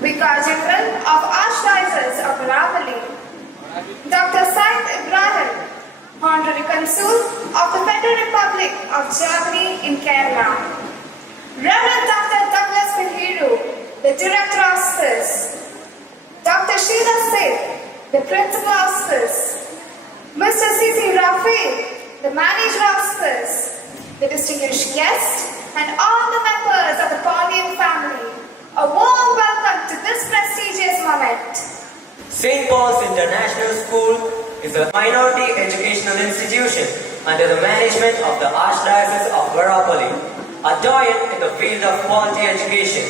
Vicar General of Archdiocese of Bareilly, Dr. Said Ibrahim, Honorary Consul of the Federal Republic of Germany in Kerala, Reverend Dr. Douglas Pinheiro, the Director of Spitz, Dr. Sheila Singh, the Principal of Spitz, Mr. C.C. Rafi, the Manager of Spitz, the distinguished guests, and all the members of the Paulian family, a warm welcome to this prestigious moment. St. Paul's International School is a minority educational institution under the management of the Archdiocese of Bareilly, a giant in the field of quality education.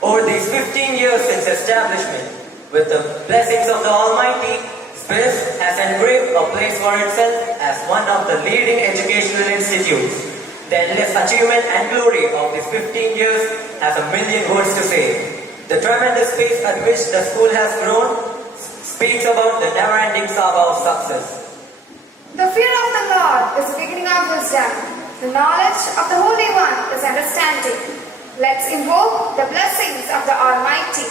Over these 15 years since establishment, with the blessings of the Almighty, Spitz has engraved a place for itself as one of the leading educational institutes. The endless achievement and glory of these 15 years has a million words to say. The tremendous pace at which the school has grown speaks about the never-ending saga of success. The fear of the Lord is the beginning of wisdom. The knowledge of the Holy One is understanding. Let's invoke the blessings of the Almighty.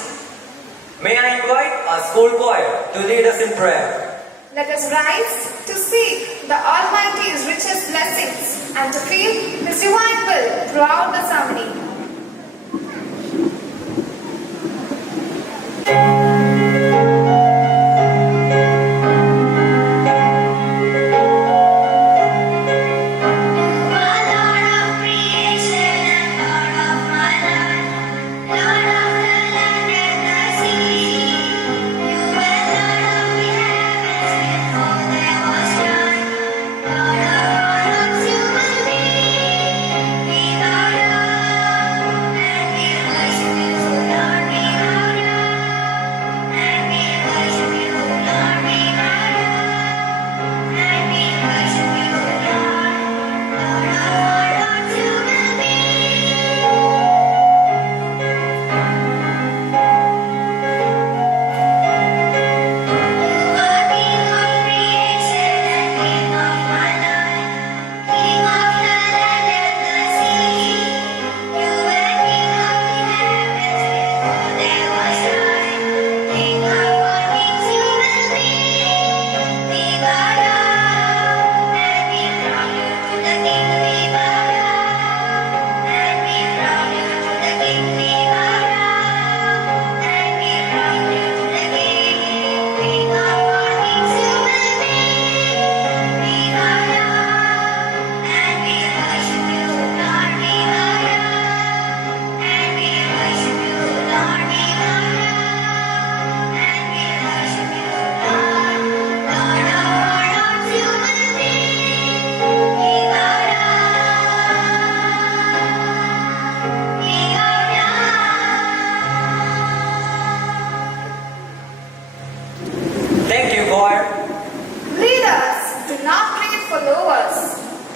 May I invite our school choir to lead us in prayer. Let us rise to seek the Almighty's richest blessings and to feel His divine will throughout the ceremony.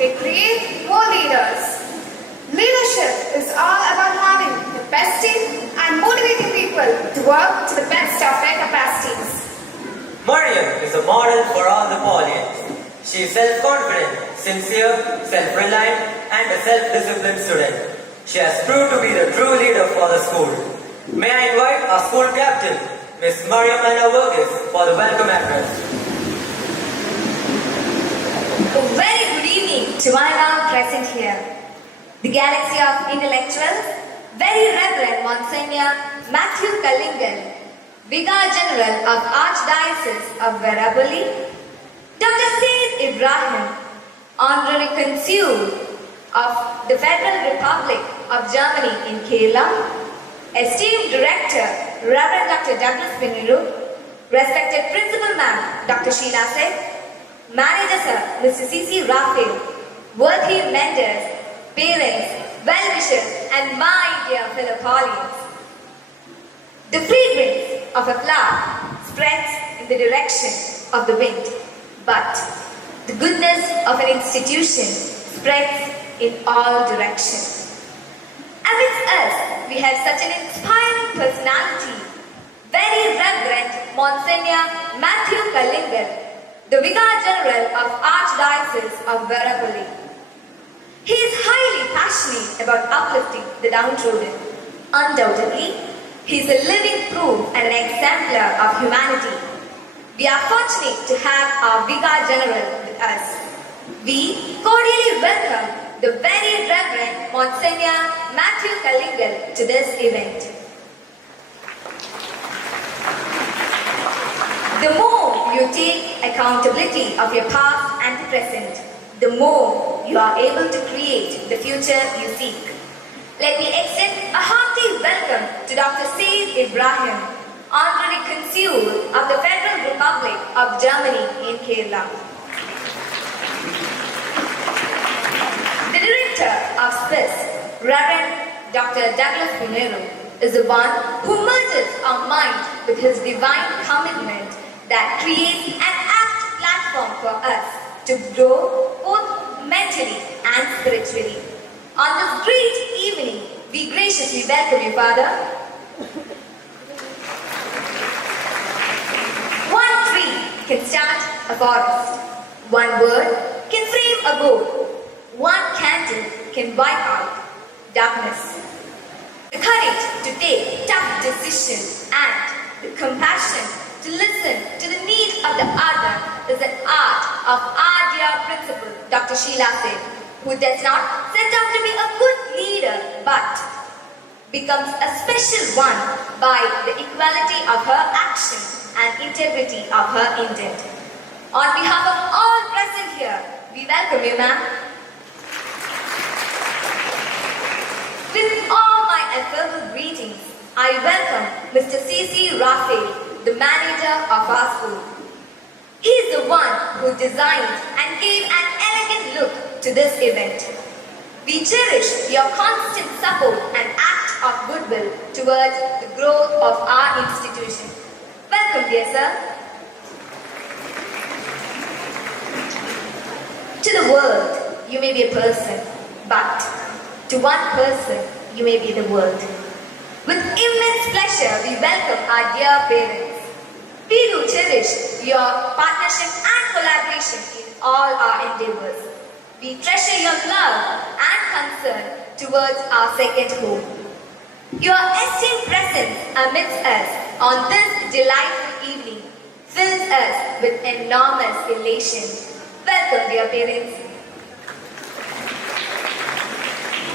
they create more leaders. Leadership is all about having the best team and motivating people to work to the best of their capacities. Mariam is a model for all the Paulians. She is self-confident, sincere, self-reliant, and a self-disciplined student. She has proved to be the true leader for the school. May I invite our school captain, Miss Mariam Anna Verghese, for the welcome address. A very good evening to one and all present here. The galaxy of intellectuals, very Reverend Monsignor Matthew Kallingal, Vicar General of Archdiocese of Varapalli, Dr. Said Ibrahim, Honorary Consul of the Federal Republic of Germany in Kerala, Esteemed Director Reverend Dr. Douglas Pinniru, Respected Principal Ma'am Dr. Sheila Seth, Manager Sir Mr. C.C. Raphael, worthy mentors, parents, well-wishers, and my dear fellow Paulians. The fragrance of a flower spreads in the direction of the wind, but the goodness of an institution spreads in all directions. Amidst us, we have such an inspiring personality, very Reverend Monsignor Matthew Kallingal, the Vicar General of Archdiocese of Varapalli. He is highly passionate about uplifting the downtrodden. Undoubtedly, he is a living proof and an exemplar of humanity. We are fortunate to have our Vicar General with us. We cordially welcome the very Reverend Monsignor Matthew Kallingal to this event. The more you take accountability of your past and present, the more you are able to create the future you seek. Let me extend a hearty welcome to Dr. Said Ibrahim, Honorary Consul of the Federal Republic of Germany in Kerala. The Director of Spitz, Reverend Dr. Douglas Pinniru, is the one who merges our mind with his divine commitment that creates an apt platform for us to grow both mentally and spiritually. On this great evening, we graciously welcome you, Father. One tree can start a forest. One word can frame a goal. One candle can wipe out darkness. The courage to take tough decisions and the compassion to listen to the needs of the other is an art of our dear principal, Dr. Sheila Seth, who does not set out to be a good leader but becomes a special one by the equality of her action and integrity of her intent. On behalf of all present here, we welcome you, ma'am. With all my affable greetings, I welcome Mr. C.C. Raphael, the manager of our school. He is the one who designed and gave an elegant look to this event. We cherish your constant support and act of goodwill towards the growth of our institution. Welcome, dear sir. To the world, you may be a person, but to one person, you may be the world. With immense pleasure, we welcome our dear parents. We do cherish your partnership and collaboration in all our endeavors. We treasure your love and concern towards our second home. Your esteemed presence amidst us on this delightful evening fills us with enormous elation. Welcome, dear parents.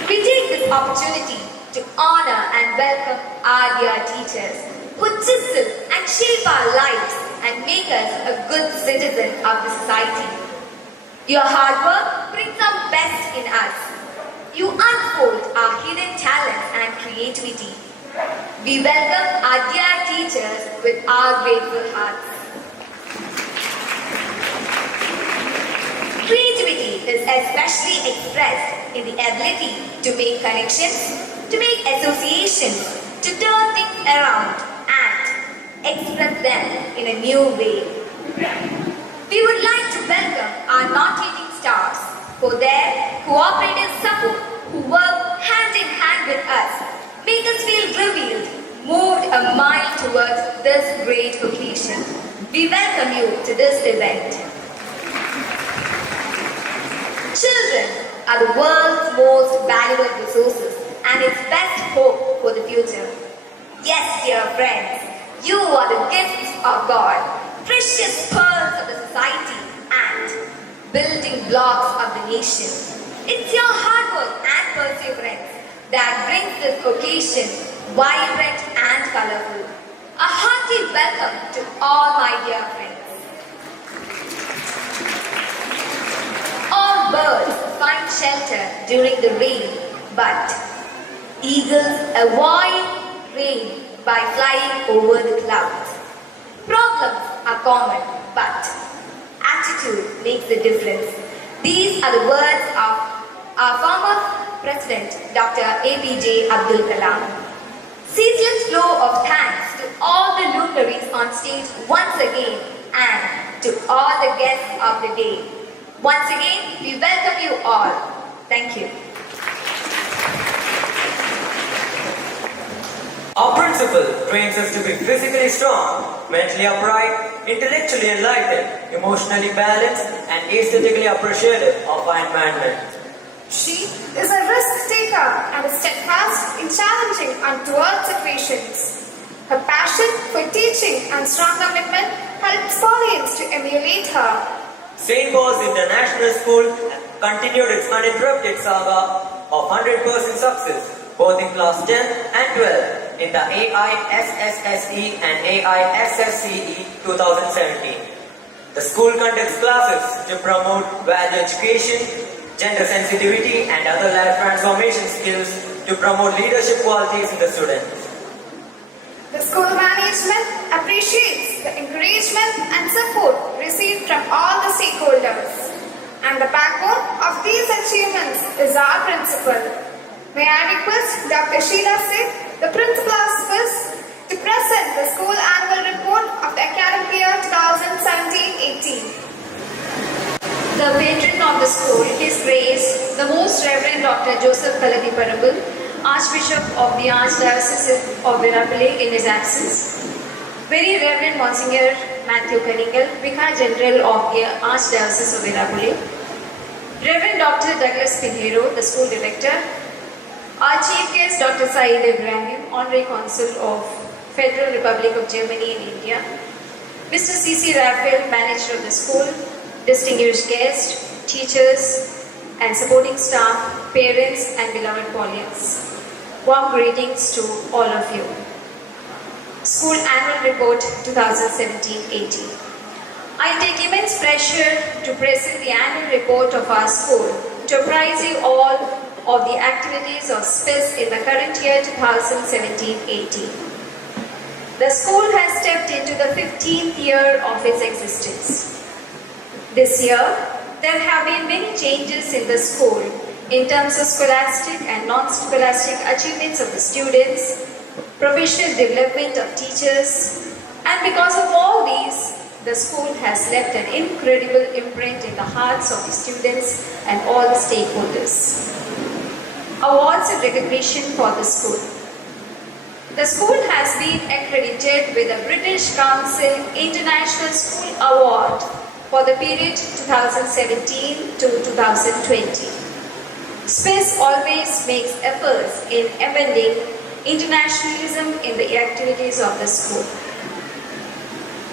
We take this opportunity to honor and welcome our dear teachers who chisel and shape our lives and make us a good citizen of the society. Your hard work brings out best in us. You unfold our hidden talents and creativity. We welcome our dear teachers with our grateful hearts. Creativity is especially expressed in the ability to make connections, to make associations, to turn things around and express them in a new way. We would like to welcome our not-eating stars, for their cooperative support, who work hand in hand with us, make us feel revealed, moved a mile towards this great occasion. We welcome you to this event. Children are the world's most valuable resources and its best hope for the future. Yes, dear friends, you are the gifts of God, precious pearls of the society and building blocks of the nation. It's your hard work and perseverance that brings this occasion vibrant and colorful. A hearty welcome to all my dear friends. All birds find shelter during the rain, but eagles avoid rain by flying over the clouds. Problems are common, but attitude makes the difference. These are the words of our former President, Dr. APJ Abdul Kalam. Ceaseless flow of thanks to all the luminaries on stage once again and to all the guests of the day. Once again, we welcome you all. Thank you. Our principle trains us to be physically strong, mentally upright, intellectually enlightened, emotionally balanced, and aesthetically appreciative of our environment. She is a risk taker and is steadfast in challenging untoward situations. Her passion for teaching and strong commitment helps volumes to emulate her. St. Paul's International School continued its uninterrupted saga of 100% success, both in class 10 and 12 in the AISSSE and AISSCE 2017. The school conducts classes to promote value education, gender sensitivity and other life transformation skills to promote leadership qualities in the students. The school management appreciates the encouragement and support received from all the stakeholders. And the backbone of these achievements is our principal. May I request Dr. Sheila Singh, the principal of Spitz, to present the school annual report of the academic year 2017-18. The patron of the school, His Grace, the Most Reverend Dr. Joseph Kaladi Parambul, Archbishop of the Archdiocese of Virapalli in his absence. Very Reverend Monsignor Matthew Kallingal, Vicar General of the Archdiocese of Virapalli. Reverend Dr. Douglas Pinheiro, the School Director. Our Chief Guest, Dr. Saeed Ibrahim, Honorary Consul of Federal Republic of Germany in India. Mr. C.C. Raphael, Manager of the school. Distinguished guests, teachers and supporting staff, parents and beloved Paulians. Warm greetings to all of you. School Annual Report 2017-18. I take immense pleasure to present the annual report of our school to apprise you all of the activities of Spitz in the current year 2017-18. The school has stepped into the 15th year of its existence. This year, there have been many changes in the school in terms of scholastic and non-scholastic achievements of the students, professional development of teachers, and because of all these, the school has left an incredible imprint in the hearts of the students and all the stakeholders. Awards and recognition for the school. The school has been accredited with the British Council International School Award for the period 2017 to 2020. Spitz always makes efforts in embedding internationalism in the activities of the school.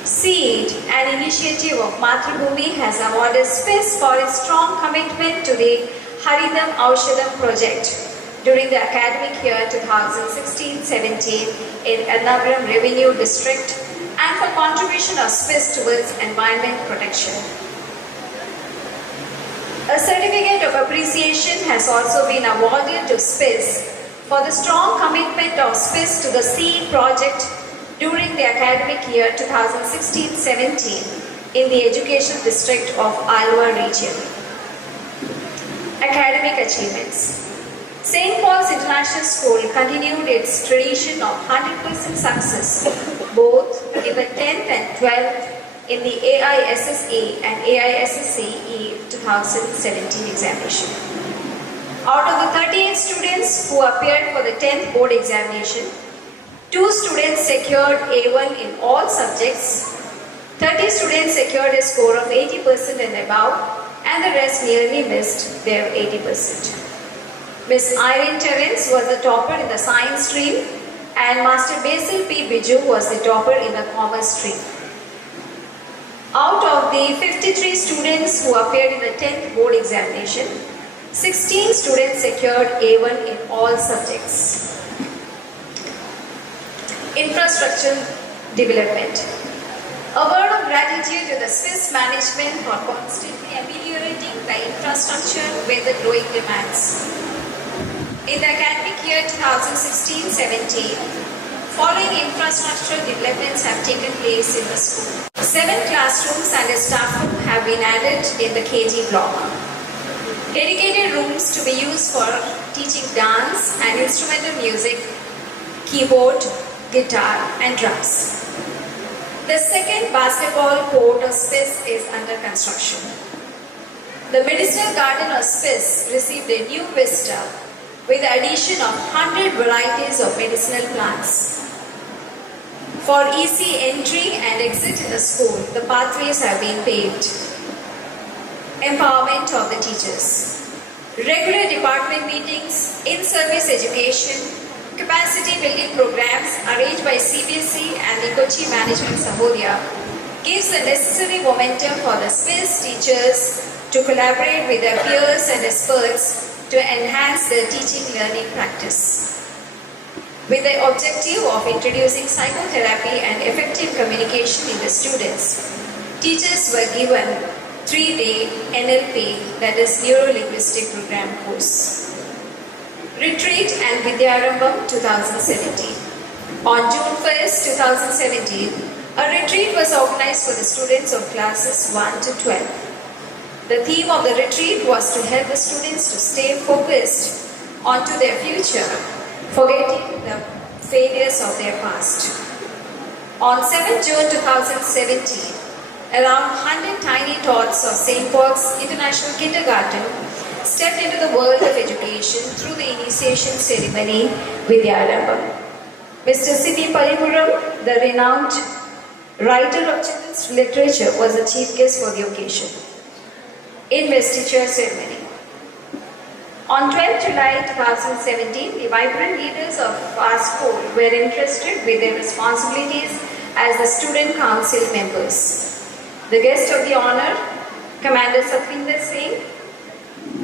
SEED, an initiative of Mathrubhumi, has awarded Spitz for its strong commitment to the Haridam Aushadam project during the academic year 2016-17 in Ernakulam Revenue District and for contribution of Spitz towards environment protection. A certificate of appreciation has also been awarded to Spitz for the strong commitment of Spitz to the SEED project during the academic year 2016-17 in the education district of Alwar region. Academic achievements. St. Paul's International School continued its tradition of 100% success both in the 10th and 12th in the AISSA and AISSCE 2017 examination. Out of the 38 students who appeared for the 10th board examination, 2 students secured A1 in all subjects, 30 students secured a score of 80% and above, and the rest nearly missed their 80%. Miss Irene Terence was the topper in the science stream, and Master Basil P. Biju was the topper in the commerce stream. Out of the 53 students who appeared in the 10th board examination, 16 students secured A1 in all subjects. Infrastructure development. A word of gratitude to the Swiss management for constantly ameliorating the infrastructure with the growing demands. In the academic year 2016-17, following infrastructural developments have taken place in the school. 7 classrooms and a staff room have been added in the KG block. Dedicated rooms to be used for teaching dance and instrumental music, keyboard, guitar and drums. The second basketball court of Spitz is under construction. The medicinal garden of Spitz received a new vista with the addition of 100 varieties of medicinal plants. For easy entry and exit in the school, the pathways have been paved. Empowerment of the teachers. Regular department meetings, in-service education, capacity building programs arranged by CBSE and the Kochi Management Sahodia gives the necessary momentum for the Spitz teachers to collaborate with their peers and experts to enhance their teaching learning practice. With the objective of introducing psychotherapy and effective communication in the students, teachers were given 3-day NLP, that is Neuro-Linguistic Program course. Retreat and Vidyarambham 2017. On June 1st, 2017, a retreat was organized for the students of classes 1 to 12. The theme of the retreat was to help the students to stay focused onto their future, forgetting the failures of their past. On 7 June 2017, around 100 tiny tots of St. Paul's International Kindergarten stepped into the world of education through the initiation ceremony Vidyarambham. Mr. C.P. Palipuram, the renowned writer of children's literature, was the chief guest for the occasion. Investiture ceremony. On 12 July 2017, the vibrant leaders of our school were entrusted with their responsibilities as the student council members. The guest of the honor, Commander Satvinder Singh,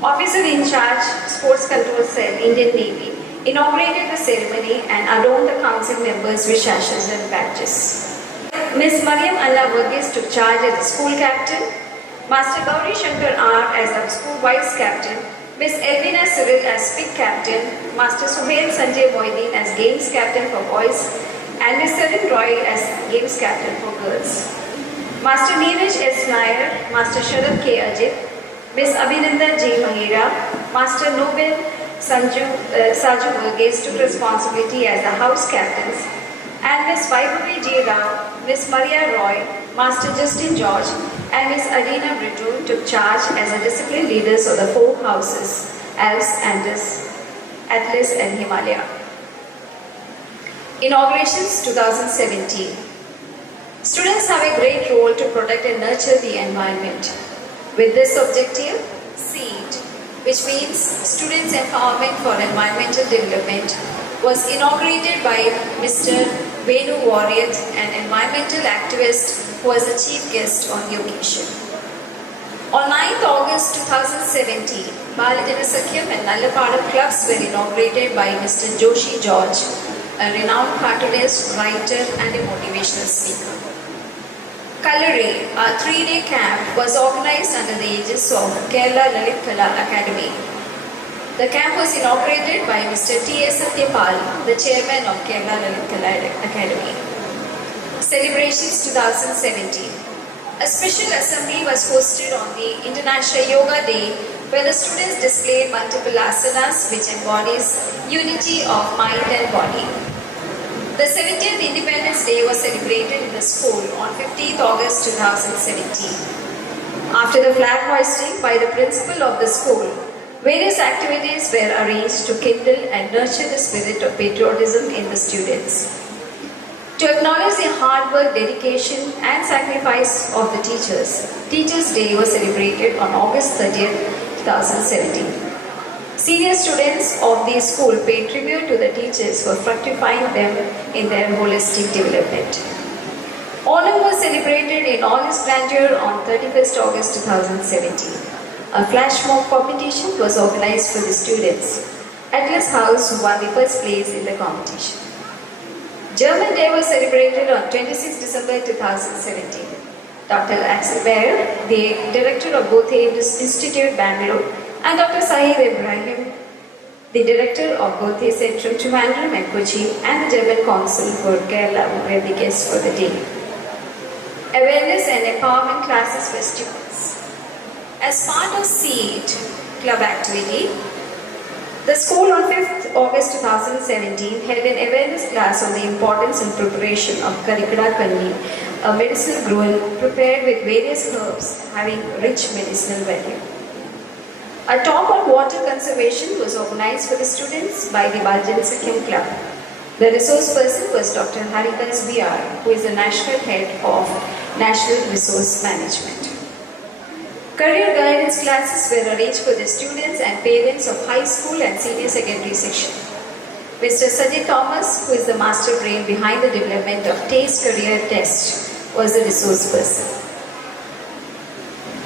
Officer in charge, Sports Control Cell, Indian Navy, inaugurated the ceremony and adorned the council members with sashes and badges. Ms. Mariam Allah Verghese took charge as the school captain, Master Gauri Shankar R as the school vice captain, Ms. Elvina Cyril as pick captain, Master Suhail Sanjay Moideen as games captain for boys, and Ms. Sarin Roy as games captain for girls. Master Neeraj S. Nair, Master Sharad K. Ajit, Ms. Abhinanda J. Mahira, Master Nobel Saju Verghese took responsibility as the house captains, and Ms. Vaibhavi J. Rao, Ms. Maria Roy, Master Justin George, and Ms. Adina Brito took charge as the discipline leaders of the 4 houses, Alps, Andes, Atlas and Himalaya. Inaugurations 2017. Students have a great role to protect and nurture the environment. With this objective, SEED, which means Students Empowerment for Environmental Development, was inaugurated by Mr. Venu Warriath, an environmental activist who was the chief guest on the occasion. On 9th August 2017, Baladina Sakyam and Nallapadam clubs were inaugurated by Mr. Joshi George, a renowned cartoonist, writer and a motivational speaker. Kalari, a 3-day camp, was organized under the aegis of Kerala Lalit Kala Academy. The camp was inaugurated by Mr. ST.PAUL'S, the chairman of Kerala Lalit Kala Academy. Celebrations 2017. A special assembly was hosted on the International Yoga Day where the students displayed multiple asanas which embodies unity of mind and body. The 70th Independence Day was celebrated in the school on 15th August 2017. After the flag hoisting by the principal of the school, various activities were arranged to kindle and nurture the spirit of patriotism in the students. To acknowledge their hard work, dedication and sacrifice of the teachers, Teachers' Day was celebrated on August 30th, 2017. Senior students of the school paid tribute to the teachers for fructifying them in their holistic development. Onam was celebrated in all its grandeur on 31st August 2017. A flash mob competition was organized for the students. Atlas House won the first place in the competition. German Day was celebrated on 26 December 2017. Dr. Axel Baer, the director of Gothe Institute, Bangalore, and Dr. Sahib Ibrahim, the director of Gothe Central, Trivandrum and Kochi, and the German consul for Kerala were the guests for the day. Awareness and empowerment classes for students. As part of SEED club activity, the school on 5th August 2017 held an awareness class on the importance and preparation of Karikada Kanni, a medicinal gruel prepared with various herbs having rich medicinal value. A talk on water conservation was organized for the students by the Baljan Sikkim Club. The resource person was Dr. Haridas VR, who is the national head of National Resource Management. Career guidance classes were arranged for the students and parents of high school and senior secondary section. Mr. Sajid Thomas, who is the master brain behind the development of TASTE Career Test, was the resource person.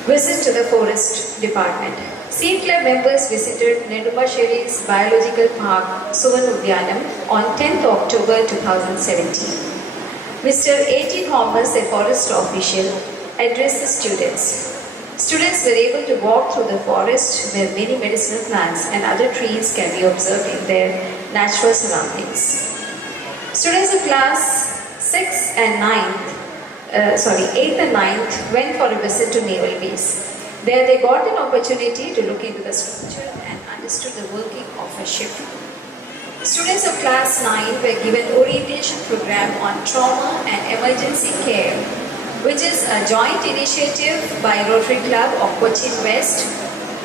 Visit to the Forest Department. SEED Club members visited Nedumasheri's Biological Park, Suvan Udyanam, on 10th October 2017. Mr. A.T. Thomas, a forest official, addressed the students. Students were able to walk through the forest where many medicinal plants and other trees can be observed in their natural surroundings. Students of class 8th and 9th went for a visit to Naval Base. There they got an opportunity to look into the structure and understood the working of a ship. Students of class 9 were given orientation program on trauma and emergency care, which is a joint initiative by Rotary Club of Kochi West,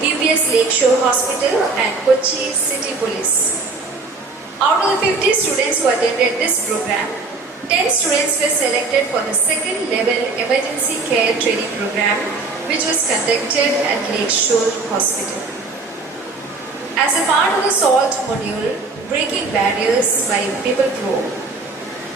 PPS Lakeshore Hospital and Kochi City Police. Out of the 50 students who attended this program, 10 students were selected for the second level emergency care training program, which was conducted at Lakeshore Hospital. As a part of the SALT module, Breaking Barriers by People Pro,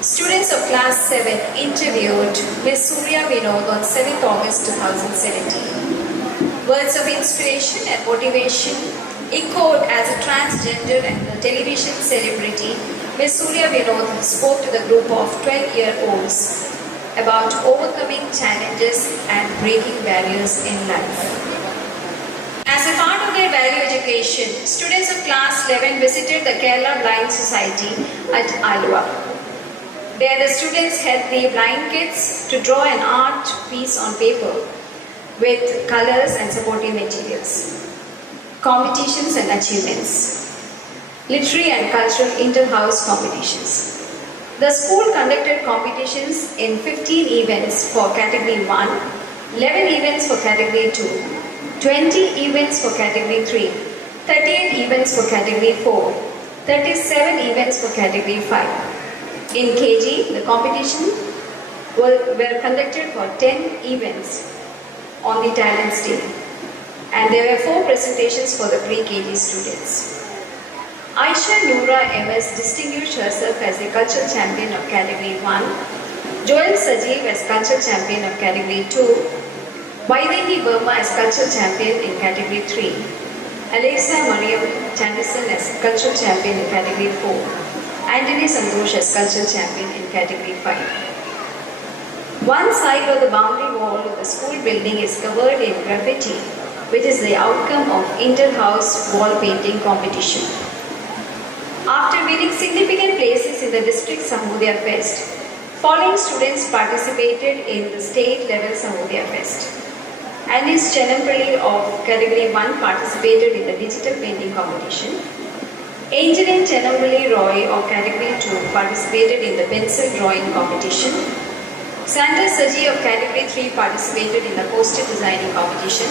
students of class 7 interviewed Ms. Surya Vinod on 7th August 2017. Words of inspiration and motivation echoed as a transgender and a television celebrity. Ms. Surya Vinod spoke to the group of 12-year-olds about overcoming challenges and breaking barriers in life. As a part of their value education, students of class 11 visited the Kerala Blind Society at Alua. There the students helped the blind kids to draw an art piece on paper with colors and supporting materials. Competitions and achievements. Literary and cultural inter-house competitions. The school conducted competitions in 15 events for Category 1, 11 events for Category 2, 20 events for Category 3, 38 events for Category 4, 37 events for Category 5. In KG, the competition were conducted for 10 events on the Talents Day, and there were 4 presentations for the pre-KG students. Aisha Noora MS distinguished herself as the cultural champion of Category 1, Joel Sajeev as cultural champion of Category 2, Vaidehi Verma as cultural champion in Category 3, Alexa Mariam Chandison as cultural champion in Category 4, Anthony Santosh as cultural champion in Category 5. One side of the boundary wall of the school building is covered in graffiti, which is the outcome of inter-house wall painting competition. After winning significant places in the district Samudya Fest, following students participated in the state level Samudya Fest. Anis Chenampalli of Category 1 participated in the digital painting competition. Angeline Chenampalli Roy of Category 2 participated in the pencil drawing competition. Sanders Saji of Category 3 participated in the poster designing competition.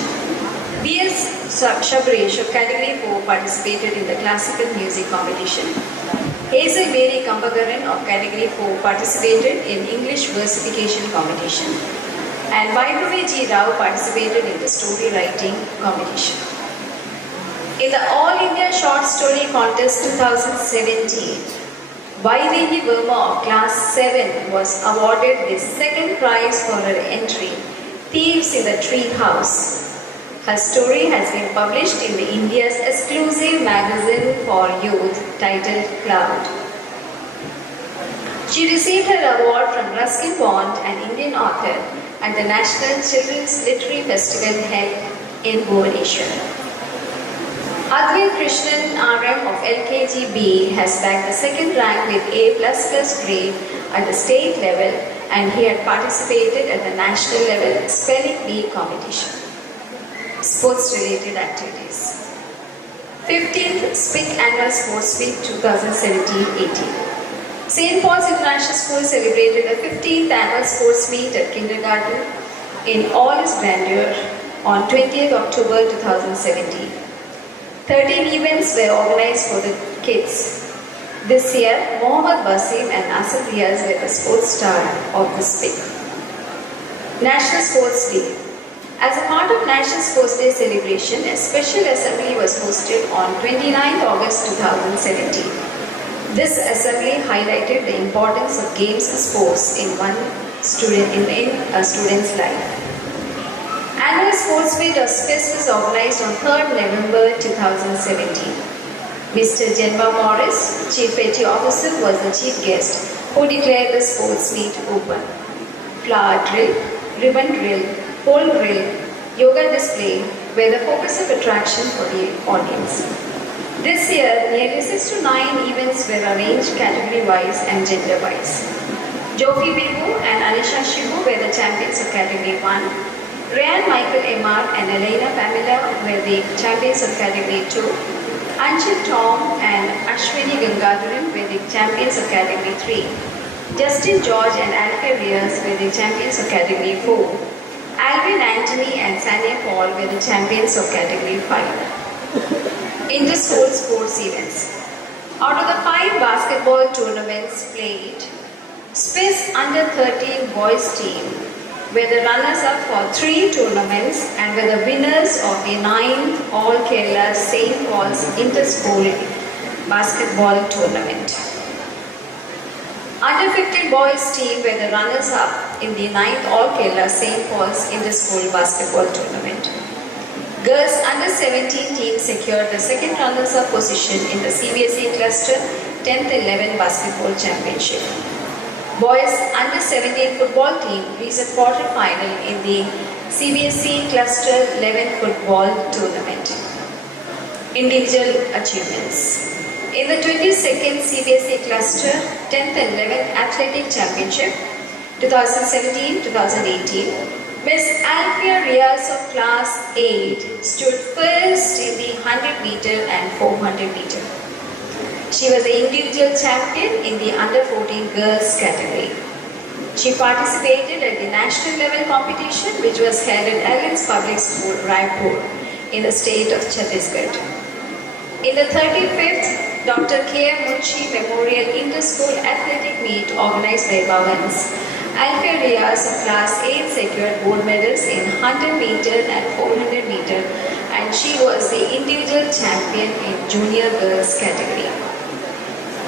B.S. Shabrish of Category 4 participated in the classical music competition. Hazel Mary Kambagaran of Category 4 participated in English versification competition. And Vaibhavi G. Rao participated in the story writing competition. In the All India Short Story Contest 2017, Vaidehi Verma of Class 7 was awarded the second prize for her entry, Thieves in the Tree House. Her story has been published in the India's exclusive magazine for youth titled Cloud. She received her award from Ruskin Bond, an Indian author, at the National Children's Literary Festival held in Bhubaneswar. Advait Krishnan RM of LKGB has bagged the second rank with A++ grade at the state level, and he had participated at the national level spelling bee competition. Sports related activities. 15th SPIC Annual Sports Week 2017-18. St. Paul's International School celebrated the 15th Annual Sports Meet at kindergarten in all its grandeur on 20th October 2017. 13 events were organized for the kids. This year, Mohammad Basim and Asif Riaz were the sports star of the SPIC. National Sports Day. As a part of National Sports Day celebration, a special assembly was hosted on 29th August 2017. This assembly highlighted the importance of games and sports in a student's life. Annual Sports Meet of Spitz was organized on 3rd November 2017. Mr. Jenba Morris, Chief Petty Officer, was the chief guest who declared the sports meet open. Flower drill, ribbon drill, pole drill, yoga display were the focus of attraction for the audience. This year, nearly 6 to 9 events were arranged category-wise and gender-wise. Jofi Bibu and Anisha Shibu were the champions of Category 1. Ryan Michael Emar and Elena Pamela were the champions of Category 2. Anshul Tom and Ashwini Gangadharan were the champions of Category 3. Justin George and Alfred Riaz were the champions of Category 4. Alvin Anthony and Sanya Paul were the champions of Category 5. Inter-school sports events. Out of the 5 basketball tournaments played, Spitz Under 13 boys team were the runners-up for 3 tournaments and were the winners of the 9th All Kerala St. Paul's Inter-School Basketball Tournament. Under 15 boys team were the runners-up in the 9th All Kerala St. Paul's Inter-School Basketball Tournament. Girls Under 17 team secured the second runners-up position in the CBSE Cluster 10th 11 Basketball Championship. Boys Under 17 football team reached a quarter-final in the CBSE Cluster 11 Football Tournament. Individual achievements. In the 22nd CBSE Cluster 10th and 11th Athletic Championship 2017-2018, Ms. Alfia Riaz of Class 8 stood first in the 100 meter and 400 meter. She was the individual champion in the Under 14 girls category. She participated at the national level competition which was held at Allen's Public School, Raipur, in the state of Chhattisgarh. In the 35th Dr. K.M. Munshi Memorial Inter-School Athletic Meet organized by Mavens, Alfia Riaz of Class 8 secured gold medals in 100 meter and 400 meter, and she was the individual champion in junior girls category.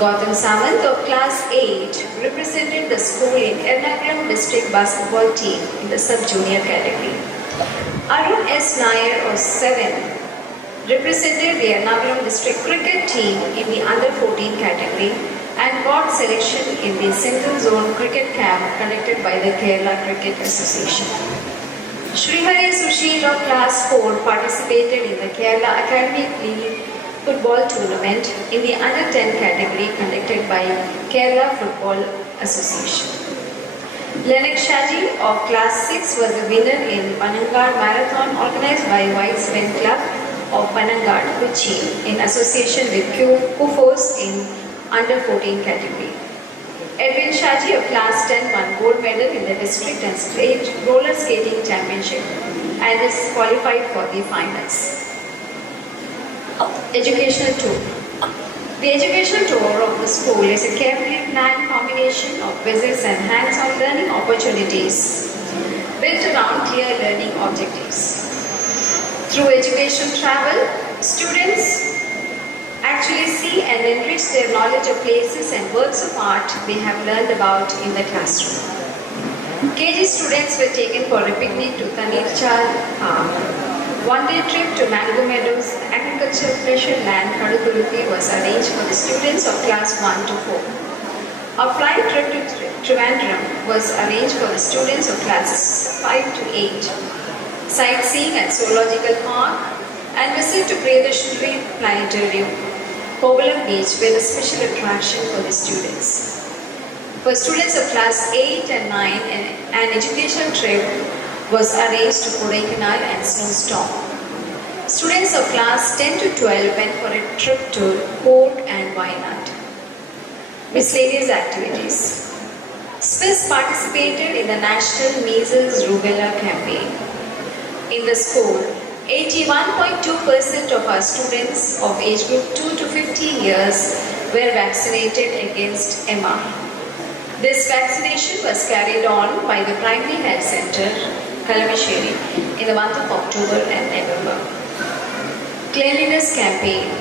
Gautam Samant of Class 8 represented the school in Ernakulam district basketball team in the sub-junior category. Arun S. Nair of 7 represented the Ernakulam district cricket team in the under 14 category and got selection in the Central Zone cricket camp conducted by the Kerala Cricket Association. Srihari Sushil of Class 4 participated in the Kerala Academic League football tournament in the under 10 category conducted by Kerala Football Association. Lennox Shaji of Class 6 was the winner in Panangad Marathon organized by White's Men Club of Panangad, Kochi in association with Kufos in under 14 category. Edwin Shaji of Class 10 won gold medal in the district and state roller skating championship and is qualified for the finals. Educational tour. The educational tour of the school is a carefully planned combination of visits and hands-on learning opportunities built around clear learning objectives. Through education travel, students actually see and enrich their knowledge of places and works of art they have learned about in the classroom. KG students were taken for a picnic to Tanirchal Park. One-day trip to Mango Meadows Agricultural Pleasure Land, Kadukulupi was arranged for the students of class 1 to 4. A flight trip to Trivandrum was arranged for the students of classes 5 to 8. Sightseeing at Zoological Park and visit to Priyadashini Planetarium, Kovalam Beach were the special attraction for the students. For students of class 8 and 9, an educational trip was arranged to Kodaikanal and Snowstorm. Students of class 10 to 12 went for a trip to Cork and Wayanad. Miscellaneous activities. Spitz participated in the National Measles Rubella campaign. In the school, 81.2% of our students of age group 2 to 15 years were vaccinated against MR. This vaccination was carried on by the Primary Health Center, Kalamassery, in the month of October and November. Cleanliness campaign.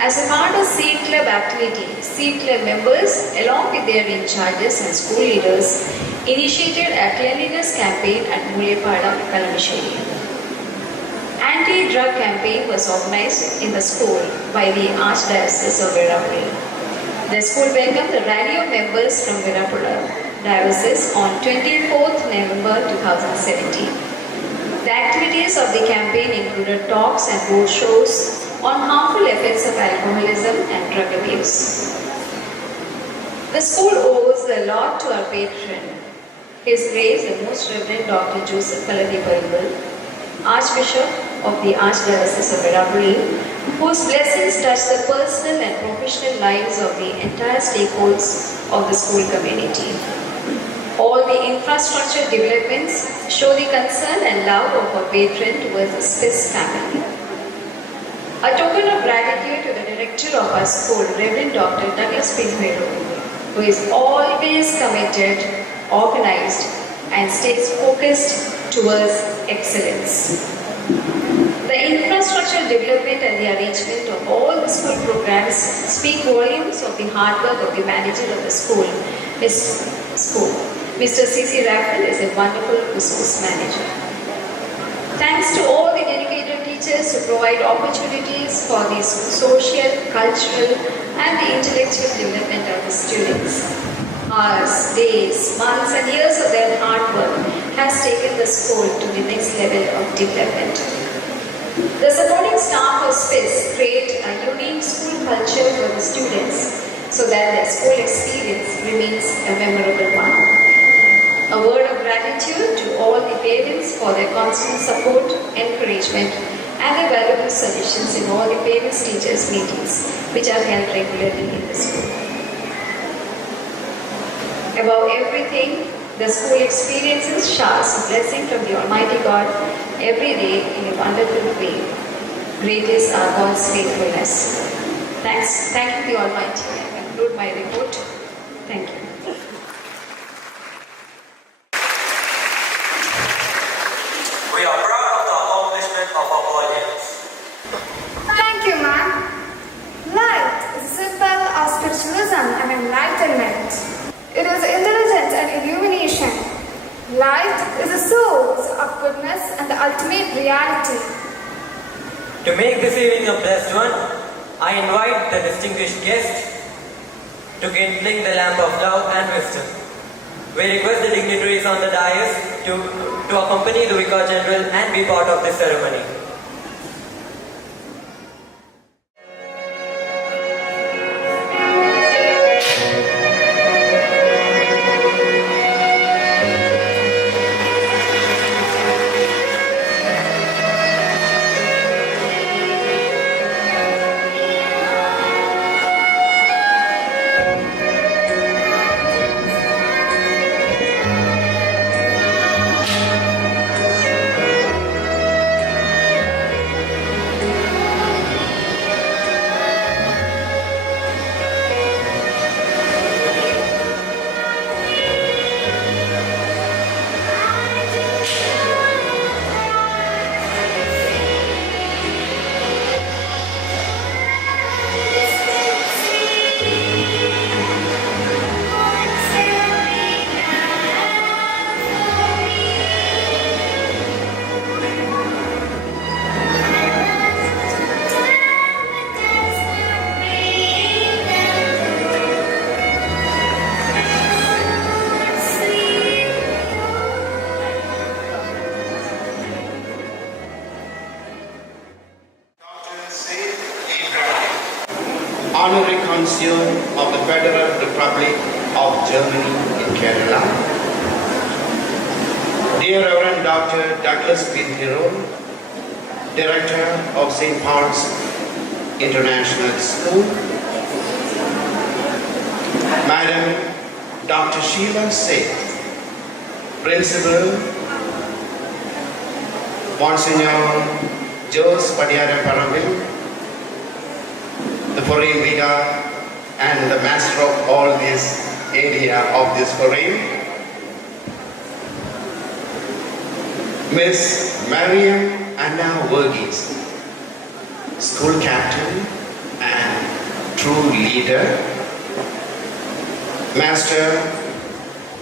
As a part of Seed Club activity, Seed Club members, along with their in-charges and school leaders, initiated a cleanliness campaign at Mulepada, Kalamassery. Anti-drug campaign was organized in the school by the Archdiocese of Virapuli. The school welcomed the rally of members from Virapula Diocese on 24th November 2017. The activities of the campaign included talks and road shows on harmful effects of alcoholism and drug abuse. The school owes a lot to our patron, His Grace the Most Reverend Dr. Joseph Palladi Parambal, Archbishop of the Archdiocese of Virapuli, whose blessings touch the personal and professional lives of the entire stakeholders of the school community. All the infrastructure developments show the concern and love of our patron towards the Spitz family. A token of gratitude to the director of our school, Reverend Dr. Douglas Pinheiro, who is always committed, organized, and stays focused towards excellence. The infrastructure development and the arrangement of all the school programs speak volumes of the hard work of the manager of the school, Mr. C.C. Raffel is a wonderful resource manager. Thanks to all the dedicated teachers who provide opportunities for the social, cultural, and the intellectual development of the students. Hours, days, months, and years of their hard work has taken the school to the next level of development. The supporting staff of Spitz create a unique school culture for the students so that their school experience remains a memorable one. A word of gratitude to all the parents for their constant support, encouragement, and their valuable suggestions in all the parents-teachers meetings which are held regularly in the school. Above everything, the school experiences showers of blessing from the Almighty God every day in a wonderful way. Great is our God's faithfulness. Thank you, the Almighty. I conclude my report. Thank you. We are proud of the accomplishment of our audience. Thank you, ma'am. Light is a symbol of spiritualism and enlightenment. It is intelligence and illumination. Light is the source of goodness and the ultimate reality. To make this evening a blessed one, I invite the distinguished guest to kindling the lamp of love and wisdom. We request the dignitaries on the dais to accompany the Vicar General and be part of this ceremony. Honorary Consul of the Federal Republic of Germany in Kerala, dear Reverend Dr. Douglas Pinheiro, Director of St.PAUL'S International School, Madam Dr. Sheila Seth, Principal, Monsignor Jose Padiyara Paramil, the foreign vicar and the master of all this area of this foreign, Miss Mariam Anna Verghese, school captain and true leader, Master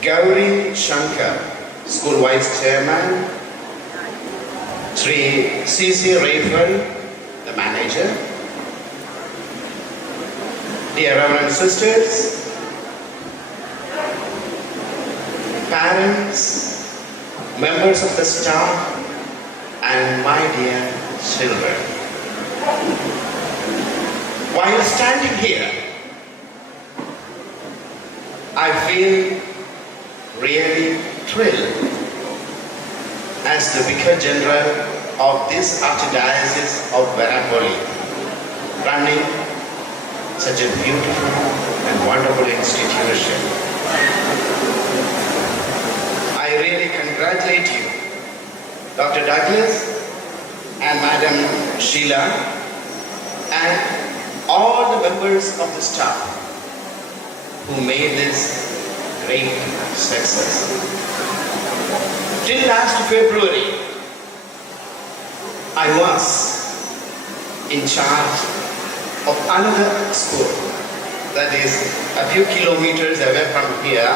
Gauri Shankar, school vice chairman, Sri C.C. Rayford, the manager, dear Reverend sisters, parents, members of the staff, and my dear children. While standing here, I feel really thrilled as the Vicar General of this Archdiocese of Verapoli, running such a beautiful and wonderful institution. I really congratulate you, Dr. Douglas and Madam Sheila, and all the members of the staff who made this great success. Till last February, I was in charge of another school that is a few kilometers away from here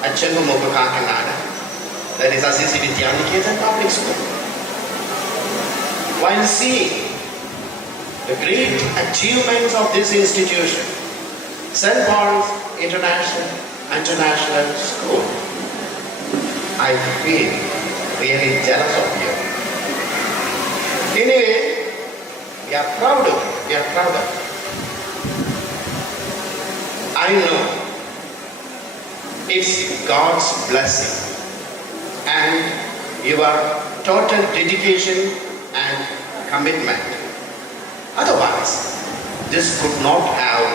at Chengamukku, Kakinada, that is Assisi Vidyaniketan Public School. While seeing the great achievements of this institution, St. Paul's International School, I feel really jealous of you. Anyway, we are proud of you. We are proud of you. I know it's God's blessing and your total dedication and commitment. Otherwise, this could not have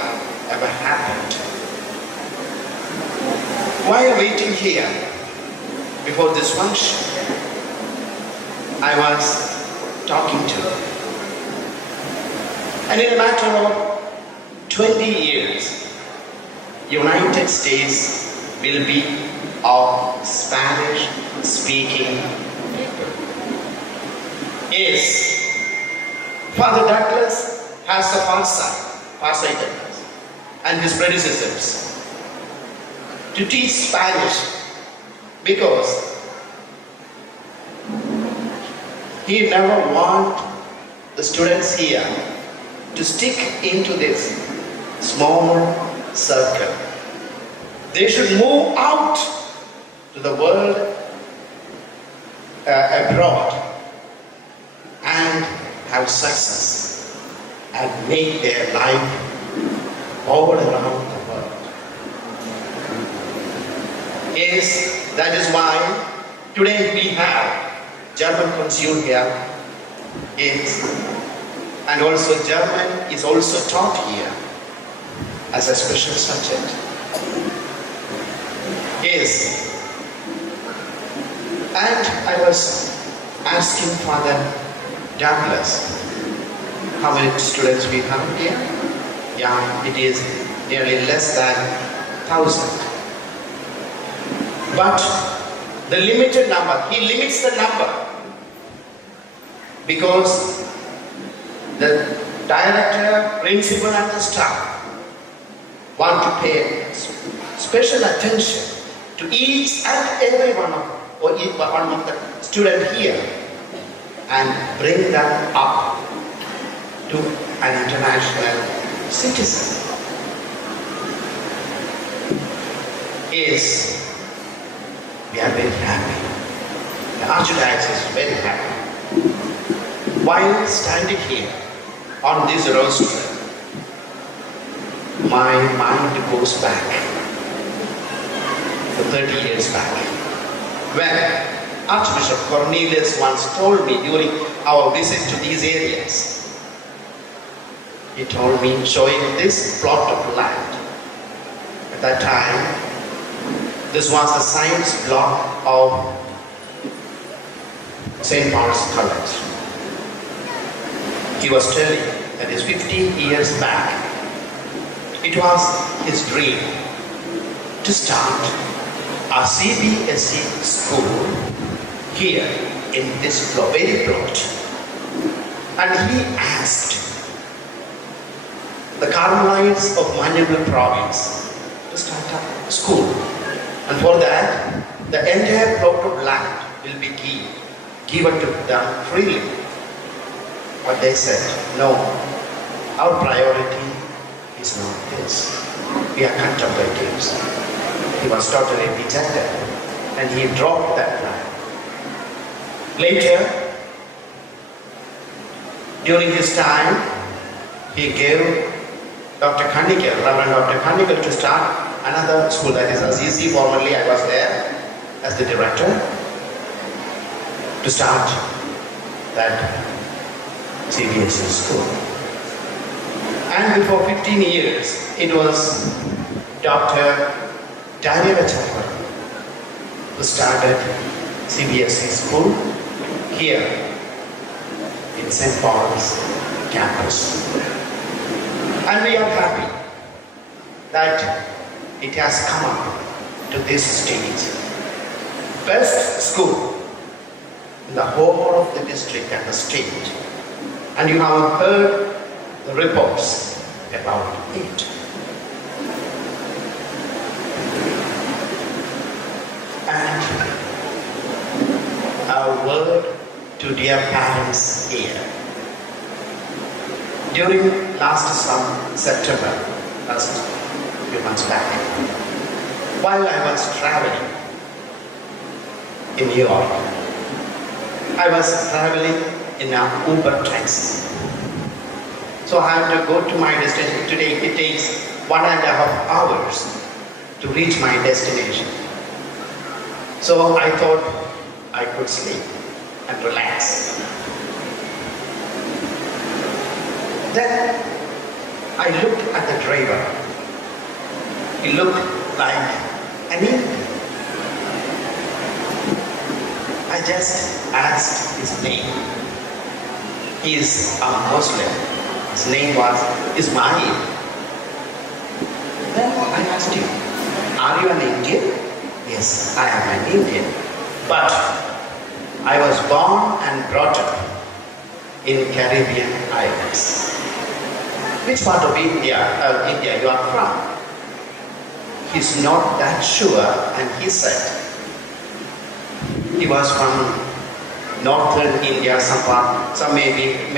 ever happened. While waiting here before this function, I was talking to her. And in a matter of 20 years, United States will be of Spanish-speaking people. Yes, Father Douglas has the farsightedness and his predecessors to teach Spanish because he never wanted the students here to stick into this small circle. They should move out to the world abroad and have success and make their life all around the world. Yes, that is why today we have German consul here. Yes, and also German is also taught here as a special subject. Yes, and I was asking Father Douglas how many students we have here. Yeah, it is nearly less than 1,000. But the limited number, he limits the number because the director, principal and the staff want to pay special attention to each and every one of the students here and bring them up to an international citizen. Yes, we are very happy. The Archdiocese is very happy. While standing here on this rostrum, my mind goes back to 30 years back, when Archbishop Cornelius once told me during our visit to these areas. He told me, showing this plot of land. At that time, this was the science block of St.PAUL'S College. He was telling that is 50 years back, it was his dream to start a CBSE school here in this very plot. And he asked the Carmelites of Manipur province to start a school. And for that, the entire plot of land will be given to them freely. But they said, no, our priority is not this. We are contemplatives. He was totally dejected and he dropped that plan. Later, during his time, he gave Dr. Kannikal, Reverend Dr. Kannikal, to start another school, that is Azizi. Formerly I was there as the director, to start that CBSE school. And before 15 years, it was Dr. Daniel Chapter who started CBSE school here in St. Paul's campus. And we are happy that it has come up to this stage. Best school in the whole of the district and the state. And you have heard the reports about it. And our word to dear parents here. During last September, last few months back, while I was traveling in New York, I was traveling in an Uber taxi. So I have to go to my destination. Today it takes 1.5 hours to reach my destination. So I thought I could sleep and relax. Then I looked at the driver. He looked like an Indian. I just asked his name. He is a Muslim. His name was Ismail. Then I asked him, are you an Indian? Yes, I am an Indian. But I was born and brought up in Caribbean islands. Which part of India you are from? He's not that sure, and he said he was from northern India, some maybe in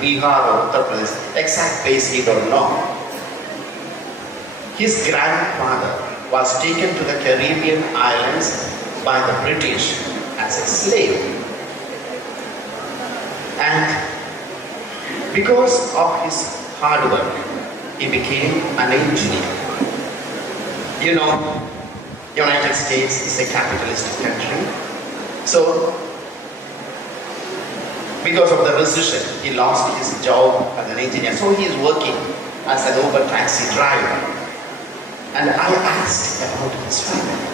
Bihar or Uttar Pradesh. Exact place he don't know. His grandfather was taken to the Caribbean islands by the British as a slave. And because of his hard work, he became an engineer. You know, United States is a capitalistic country. So, because of the recession, he lost his job as an engineer. So he is working as an Uber taxi driver. And I asked about his family.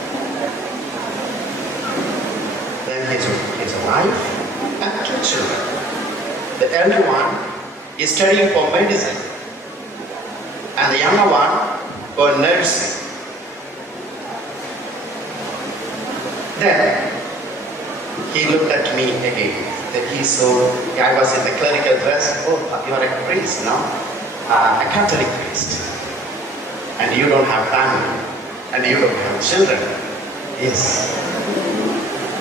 Then his wife and 2 children. The elder one is studying for medicine, and the younger one for nursing. Then he looked at me again. That I was in the clerical dress. Oh, you are a priest now, a Catholic priest, and you don't have family, and you don't have children. Yes,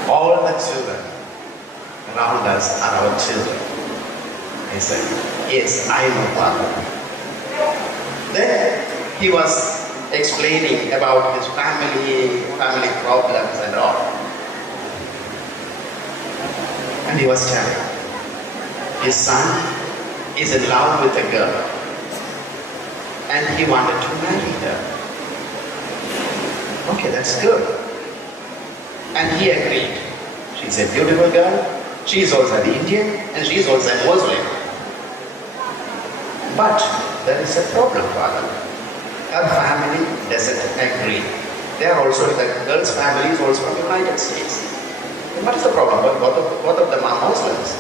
all the children around us are our children. I said, yes, I know Father. Then he was explaining about his family problems and all. And he was telling, his son is in love with a girl. and he wanted to marry her. Okay, that's good. And he agreed. She's a beautiful girl. She is also an Indian and she is also a Muslim. But there is a problem, Father. Her family doesn't agree. They are also, the girl's family is also from the United States. And what is the problem? Both of them are Muslims.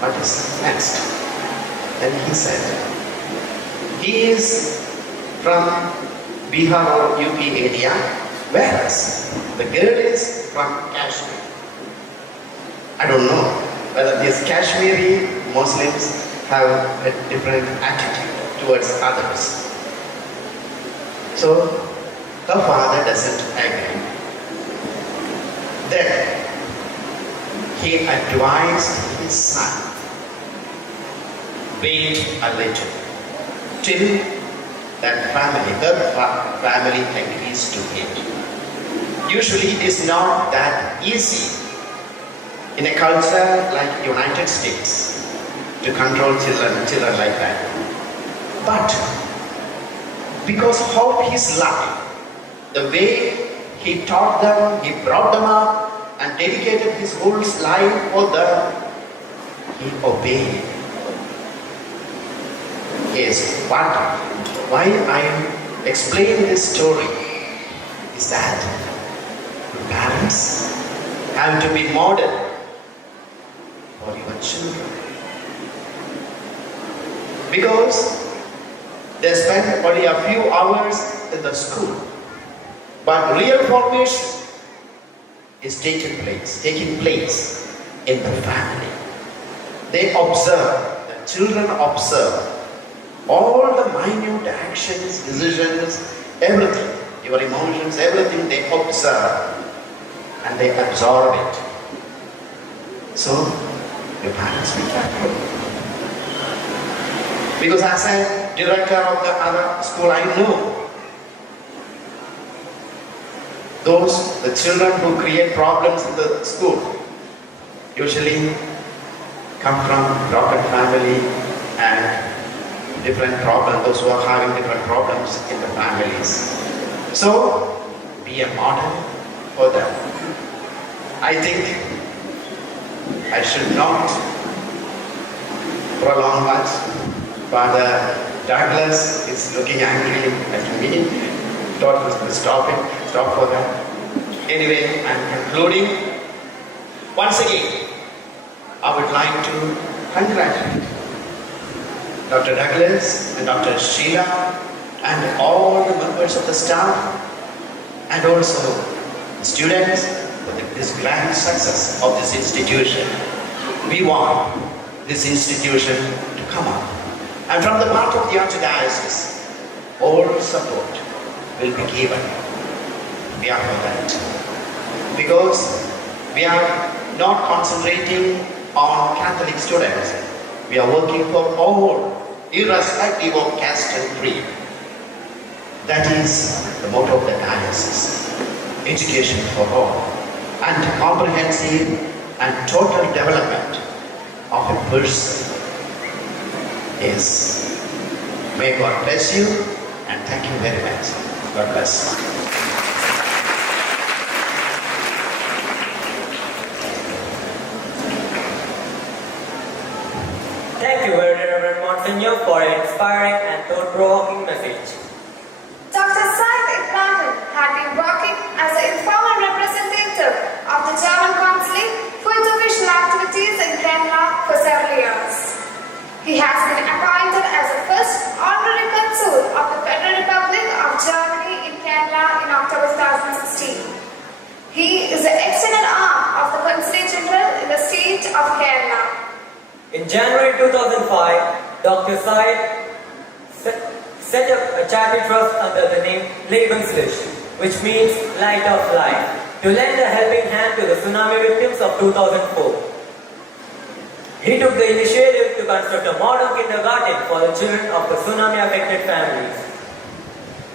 What is next? Then he said, he is from Bihar or UP area, whereas the girl is from Kashmir. I don't know whether these Kashmiri Muslims have a different attitude towards others. So, her father doesn't agree. Then, he advised his son, wait a little till that family, her family agrees to it. Usually it is not that easy in a culture like United States to control children like that. But because of his life, the way he taught them, he brought them up and dedicated his whole life for them, he obeyed. Yes, why I am explaining this story is that parents have to be model for your children. Because they spend only a few hours in the school, but real formation is taking place in the family. They observe, the children observe all the minute actions, decisions, everything, your emotions, everything they observe and they absorb it. So, your parents be careful. Because as a director of the other school, I know the children who create problems in the school usually come from broken family and different problems, those who are having different problems in the families. So, be a model for them. I think I should not prolong much. Father Douglas is looking angry at me. Thought was stop for that. Anyway, I'm concluding. Once again, I would like to congratulate Dr. Douglas and Dr. Sheila and all the members of the staff and also the students for this grand success of this institution. We want this institution to come up. And from the part of the Archdiocese, all support will be given. We are for that. Because we are not concentrating on Catholic students. We are working for all, irrespective of caste and creed. That is the motto of the diocese. Education for all. And comprehensive and total development of a person. Yes. May God bless you and thank you very much. God bless. Thank you, very Reverend Monsignor, for an inspiring and thought-provoking message. Dr. Said Ibrahim had been working as an informal representative of the German consulate for its official activities in Kerala for several years. He has been appointed as the first honorary consul of the Federal Republic of Germany in Kerala in October 2016. He is the extended arm of the Consulate General in the state of Kerala. In January 2005, Dr. Said set up a charity trust under the name Mavens, which means Light of Life, to lend a helping hand to the tsunami victims of 2004. He took the initiative to construct a modern kindergarten for the children of the tsunami-affected families.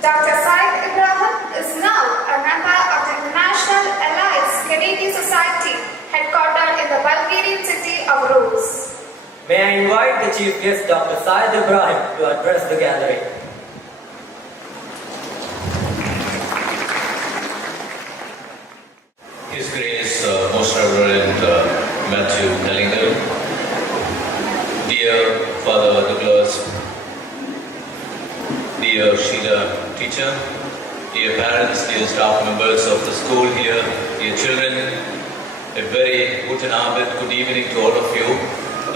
Dr. Said Ibrahim is now a member of the International Allies Canadian Society, headquartered in the Bulgarian city of Rus. May I invite the Chief Guest, Dr. Said Ibrahim, to address the gathering. Dear Father Douglas, dear Sheila teacher, dear parents, dear staff members of the school here, dear children, a very guten Abend, good evening to all of you.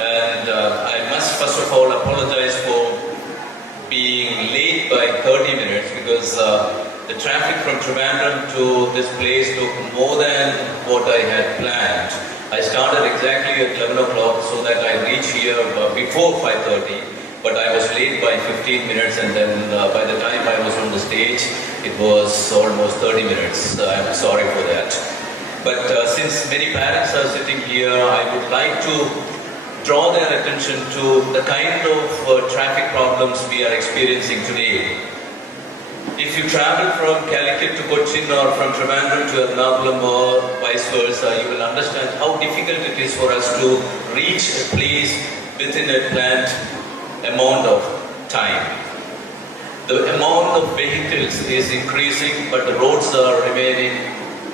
And I must first of all apologize for being late by 30 minutes because the traffic from Trivandrum to this place took more than what I had planned. I started exactly at 11 o'clock so that I reach here before 5:30, but I was late by 15 minutes, and then by the time I was on the stage, it was almost 30 minutes. I'm sorry for that. But since many parents are sitting here, I would like to draw their attention to the kind of traffic problems we are experiencing today. If you travel from Calicut to Cochin or from Trivandrum to Ernakulam or vice versa, you will understand how difficult it is for us to reach a place within a planned amount of time. The amount of vehicles is increasing, but the roads are remaining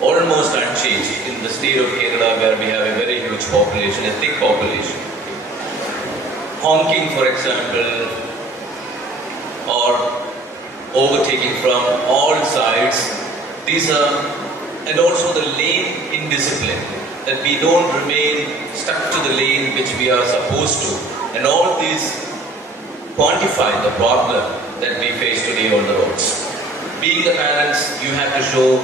almost unchanged in the state of Kerala, where we have a very huge population, a thick population. Honking, for example, or overtaking from all sides, these are, and also the lane indiscipline, that we don't remain stuck to the lane which we are supposed to, and all these quantify the problem that we face today on the roads. Being the parents, you have to show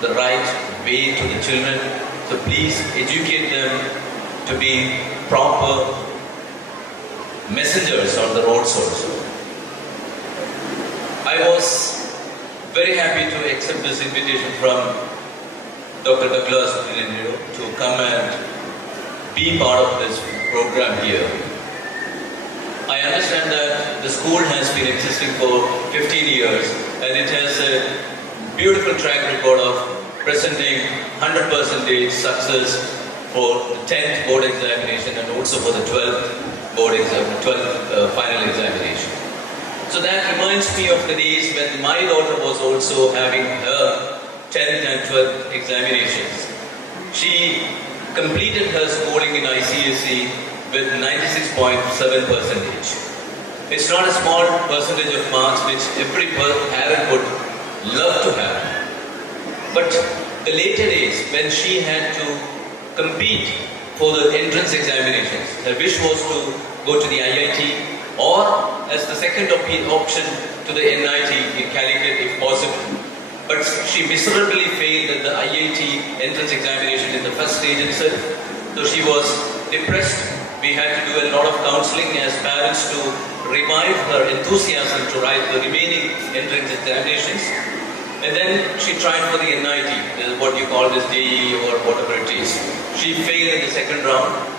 the right way to the children, so please educate them to be proper messengers on the roads also. I was very happy to accept this invitation from Dr. Douglas to come and be part of this program here. I understand that the school has been existing for 15 years and it has a beautiful track record of presenting 100% success for the 10th board examination and also for the 12th board exam, 12th final examination. So that reminds me of the days when my daughter was also having her 10th and 12th examinations. She completed her schooling in ICSE with 96.7%. It's not a small percentage of marks which every parent would love to have. But the later days when she had to compete for the entrance examinations, her wish was to go to the IIT or as the second option to the NIT in Calicut if possible. But she miserably failed at the IIT entrance examination in the first stage itself. So she was depressed. We had to do a lot of counseling as parents to revive her enthusiasm to write the remaining entrance examinations. And then she tried for the NIT, what you call this JEE or whatever it is. She failed in the second round.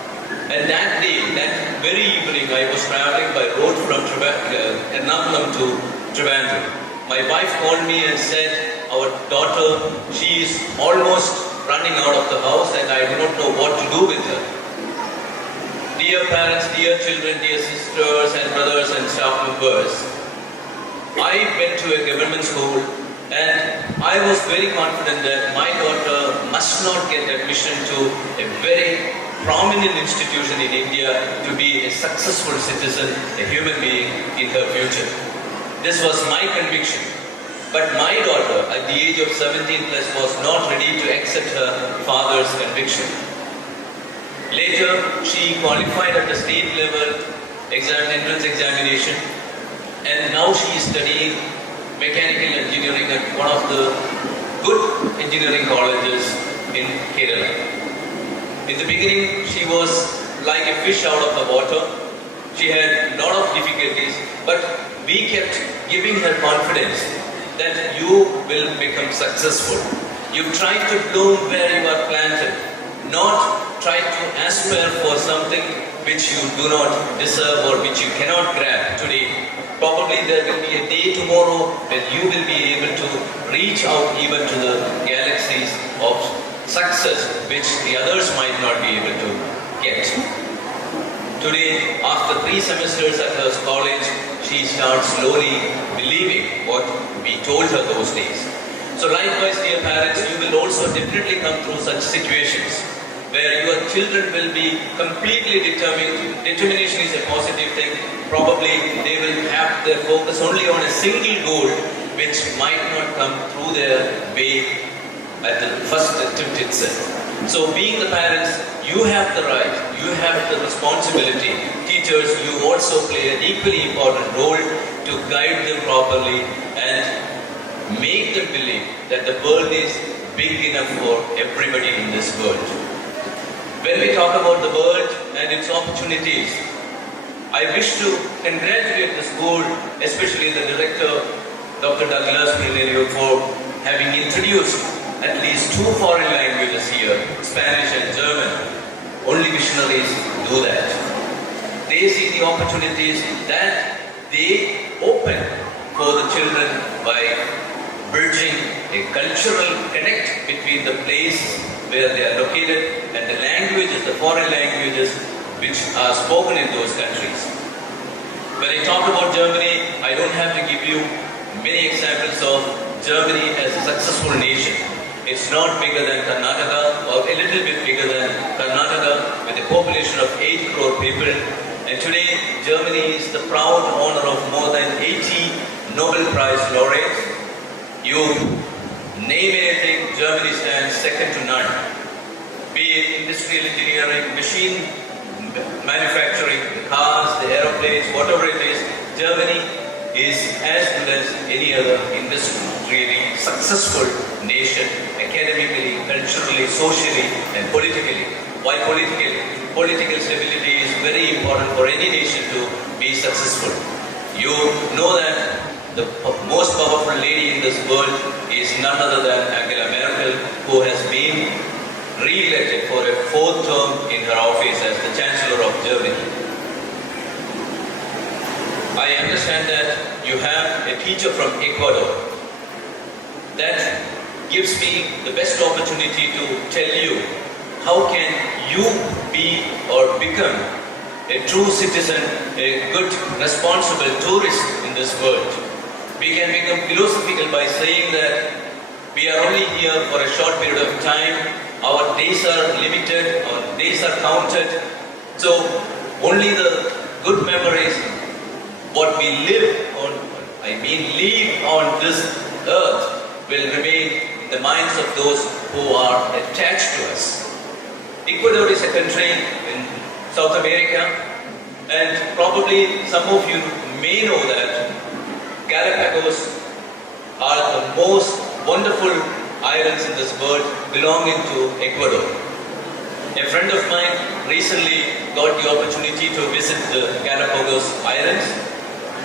And that day, that very evening, I was traveling by road from Ernakulam to Trivandrum. My wife called me and said, our daughter, she is almost running out of the house and I do not know what to do with her. Dear parents, dear children, dear sisters and brothers and staff members, I went to a government school and I was very confident that my daughter must not get admission to a very prominent institution in India to be a successful citizen, a human being in her future. This was my conviction. But my daughter, at the age of 17 plus, was not ready to accept her father's conviction. Later, she qualified at the state level entrance examination, and now she is studying mechanical engineering at one of the good engineering colleges in Kerala. In the beginning, she was like a fish out of the water. She had a lot of difficulties, but we kept giving her confidence that you will become successful. You try to bloom where you are planted, not try to aspire for something which you do not deserve or which you cannot grab today. Probably there will be a day tomorrow when you will be able to reach out even to the galaxies of success which the others might not be able to get. Today, after 3 semesters at her college, she starts slowly believing what we told her those days. So likewise, dear parents, you will also definitely come through such situations where your children will be completely determined. Determination is a positive thing. Probably they will have their focus only on a single goal, which might not come through their way at the first attempt itself. So being the parents, you have the right, you have the responsibility. Teachers, you also play an equally important role to guide them properly and make them believe that the world is big enough for everybody in this world. When we talk about the world and its opportunities, I wish to congratulate the school, especially the director, Dr. Douglas Prilerio, for having introduced at least 2 foreign languages here, Spanish and German. Only missionaries do that. They see the opportunities that they open for the children by bridging a cultural connect between the place where they are located and the languages, the foreign languages which are spoken in those countries. When I talk about Germany, I don't have to give you many examples of Germany as a successful nation. It's not bigger than Karnataka or a little bit bigger than Karnataka with a population of 8 crore people. And today, Germany is the proud owner of more than 80 Nobel Prize laureates. You name anything, Germany stands second to none. Be it industrial engineering, machine manufacturing, the cars, the aeroplanes, whatever it is, Germany is as good as any other industrially successful nation, academically, culturally, socially, and politically. Why politically? Political stability is very important for any nation to be successful. You know that the most powerful lady in this world is none other than Angela Merkel, who has been re-elected for a 4th term in her office as the Chancellor of Germany. I understand that you have a teacher from Ecuador. That gives me the best opportunity to tell you how can you be or become a true citizen, a good, responsible tourist in this world. We can become philosophical by saying that we are only here for a short period of time. Our days are limited, our days are counted. So only the good memories, what we live on this earth will remain in the minds of those who are attached to us. Ecuador is a country in South America, and probably some of you may know that Galapagos are the most wonderful islands in this world belonging to Ecuador. A friend of mine recently got the opportunity to visit the Galapagos Islands,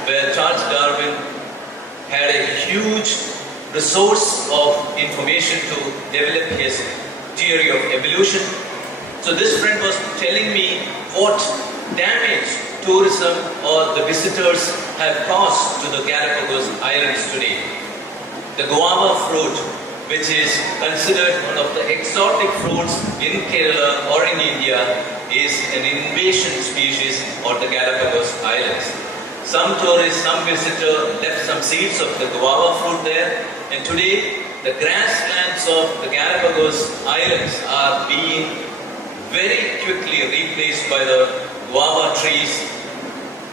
where Charles Darwin had a huge resource of information to develop his theory of evolution. So this friend was telling me what damage tourism or the visitors have caused to the Galapagos Islands today. The guava fruit, which is considered one of the exotic fruits in Kerala or in India, is an invasion species on the Galapagos Islands. Some tourists, some visitor left some seeds of the guava fruit there, and today the grasslands of the Galapagos Islands are being very quickly replaced by the guava trees.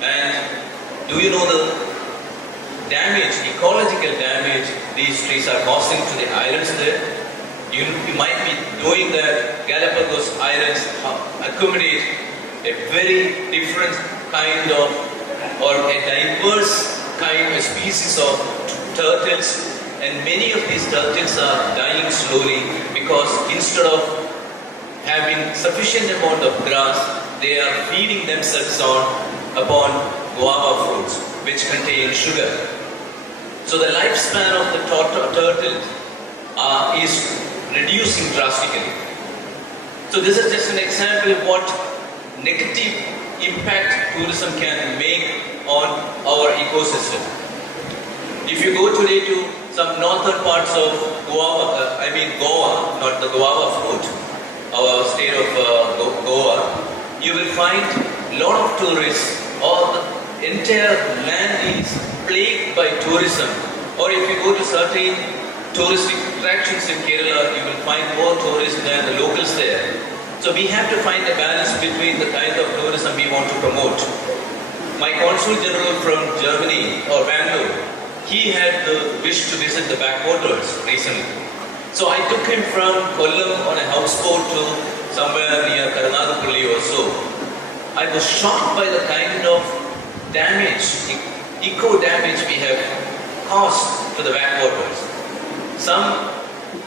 And do you know the damage, ecological damage these trees are causing to the islands there? You might be knowing that Galapagos Islands accommodate a very different kind of, or a diverse kind of species of turtles, and many of these turtles are dying slowly because instead of having sufficient amount of grass, they are feeding themselves upon guava fruits, which contain sugar. So the lifespan of the turtle is reducing drastically. So this is just an example of what negative impact tourism can make on our ecosystem. If you go today to some northern parts of Goa, not the guava fruit, our state of Goa, you will find a lot of tourists, or the entire land is plagued by tourism. Or if you go to certain touristic attractions in Kerala, you will find more tourists than the locals there. So we have to find a balance between the kind of tourism we want to promote. My Consul General from Germany or Bangalore, he had the wish to visit the backwaters recently. So I took him from Kollam on a houseboat to somewhere near Karnataka or so. I was shocked by the kind of damage, eco damage we have caused to the backwaters. Some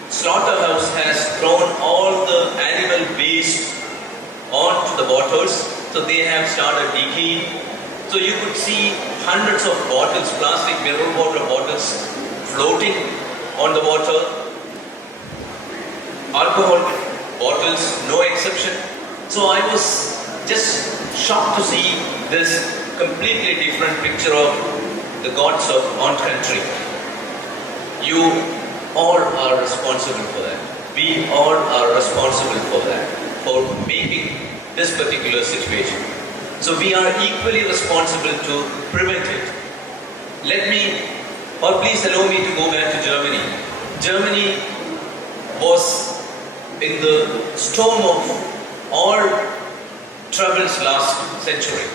slaughterhouse has thrown all the animal waste onto the waters, so they have started decaying. So you could see hundreds of bottles, plastic mineral water bottles floating on the water. Alcohol bottles, no exception. So I was just shocked to see this completely different picture of the gods of one country. You all are responsible for that. We all are responsible for that, for making this particular situation. So we are equally responsible to prevent it. Please allow me to go back to Germany. Germany was in the storm of all troubles last century.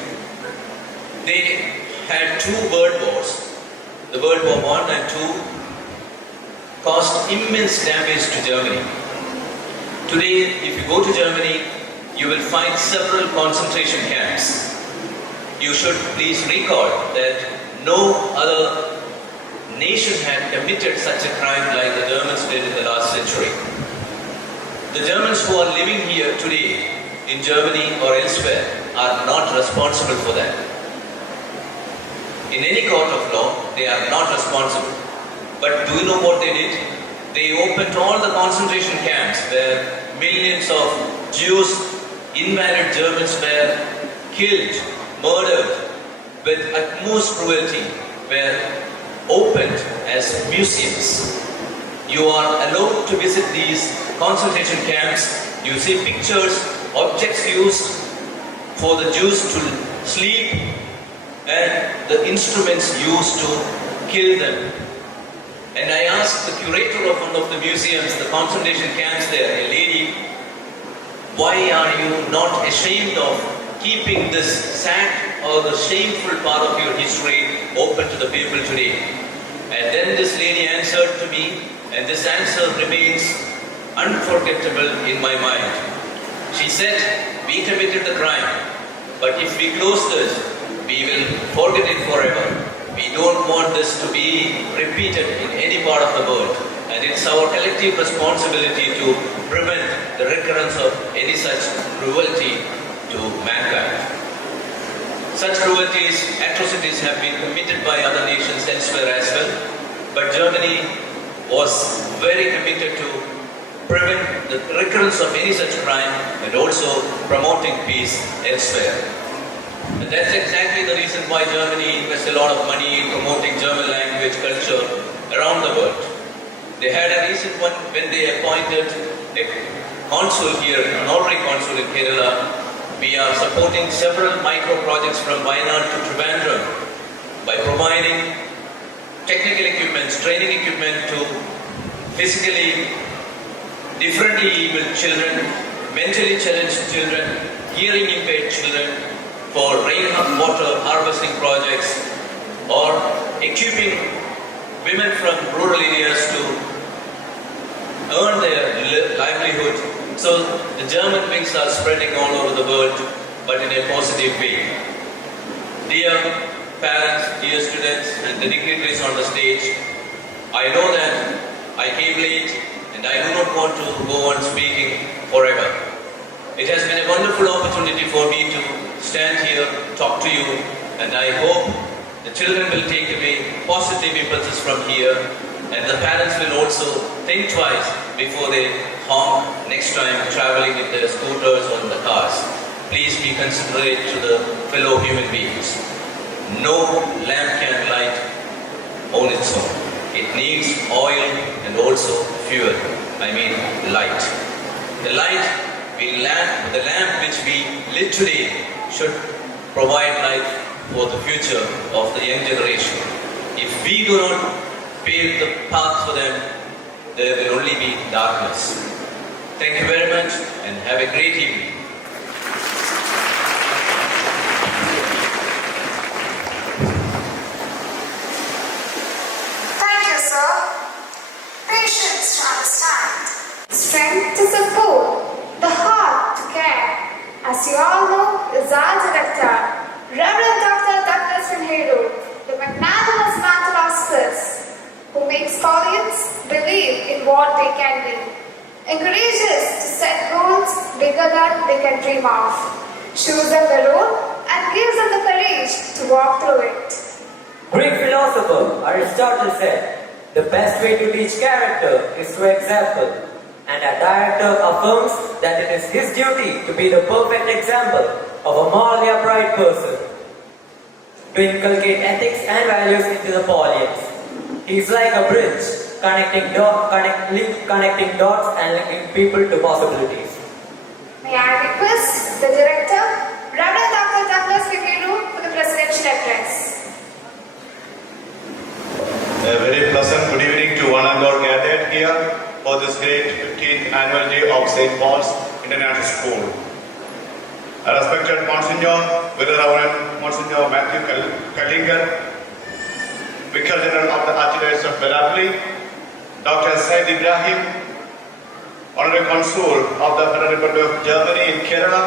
They had two world wars. The World War I and II caused immense damage to Germany. Today, if you go to Germany, you will find several concentration camps. You should please recall that no other nation had committed such a crime like the Germans did in the last century. The Germans who are living here today in Germany or elsewhere are not responsible for that. In any court of law, they are not responsible. But do you know what they did? They opened all the concentration camps where millions of Jews, invalid Germans were killed, murdered with utmost cruelty, were opened as museums. You are allowed to visit these concentration camps. You see pictures, objects used for the Jews to sleep, and the instruments used to kill them. And I asked the curator of one of the museums, the concentration camps there, a lady, why are you not ashamed of keeping this sad or the shameful part of your history open to the people today? And then this lady answered to me, and this answer remains unforgettable in my mind. She said, we committed the crime, but if we close this, we will forget it forever. We don't want this to be repeated in any part of the world. And it's our collective responsibility to prevent the recurrence of any such cruelty to mankind. Such cruelties, atrocities have been committed by other nations elsewhere as well. But Germany was very committed to prevent the recurrence of any such crime and also promoting peace elsewhere. And that's exactly the reason why Germany invests a lot of money in promoting German language, culture around the world. They had a recent one when they appointed a consul here, an honorary consul in Kerala. We are supporting several micro projects from Wayanad to Trivandrum by providing technical equipment, training equipment to physically differently able children, mentally challenged children, hearing impaired children, for rainwater harvesting projects, or equipping women from rural areas to earn their livelihood. So the German wings are spreading all over the world, but in a positive way. Dear parents, dear students, and the dignitaries on the stage, I know that I came late and I do not want to go on speaking forever. It has been a wonderful opportunity for me to stand here, talk to you, and I hope the children will take away positive impulses from here, and the parents will also think twice before they honk next time traveling with their scooters or the cars. Please be considerate to the fellow human beings. No lamp can light on its own. It needs oil and also fuel. I mean light. The lamp which we lit today should provide light for the future of the young generation. If we do not pave the path for them, there will only be darkness. Thank you very much and have a great evening. Thank you, sir. Patience to understand. Strength to support. The heart to care. As you all know, is our director, Reverend Dr. Douglas Finhero, the magnanimous mantle of Spitz, who makes colleagues believe in what they can be, encourages to set goals bigger than they can dream of, shows them the road and gives them the courage to walk through it. Greek philosopher Aristotle said, "The best way to teach character is through example," and our director affirms that it is his duty to be the perfect example of a morally upright person, to inculcate ethics and values into the Paulians. He is like a bridge, connecting dots and linking people to possibilities. May I request the director, Reverend Dr. Douglas Finhero, for the presidential address. A very pleasant good evening to one and all gathered here for this great 15th annual day of St.PAUL'S International School. A respected Monsignor, Very Reverend Monsignor Matthew Kallinger, Vicar General of the Archdiocese of Verapalli, Dr. Said Ibrahim, Honorary Consul of the Federal Republic of Germany in Kerala,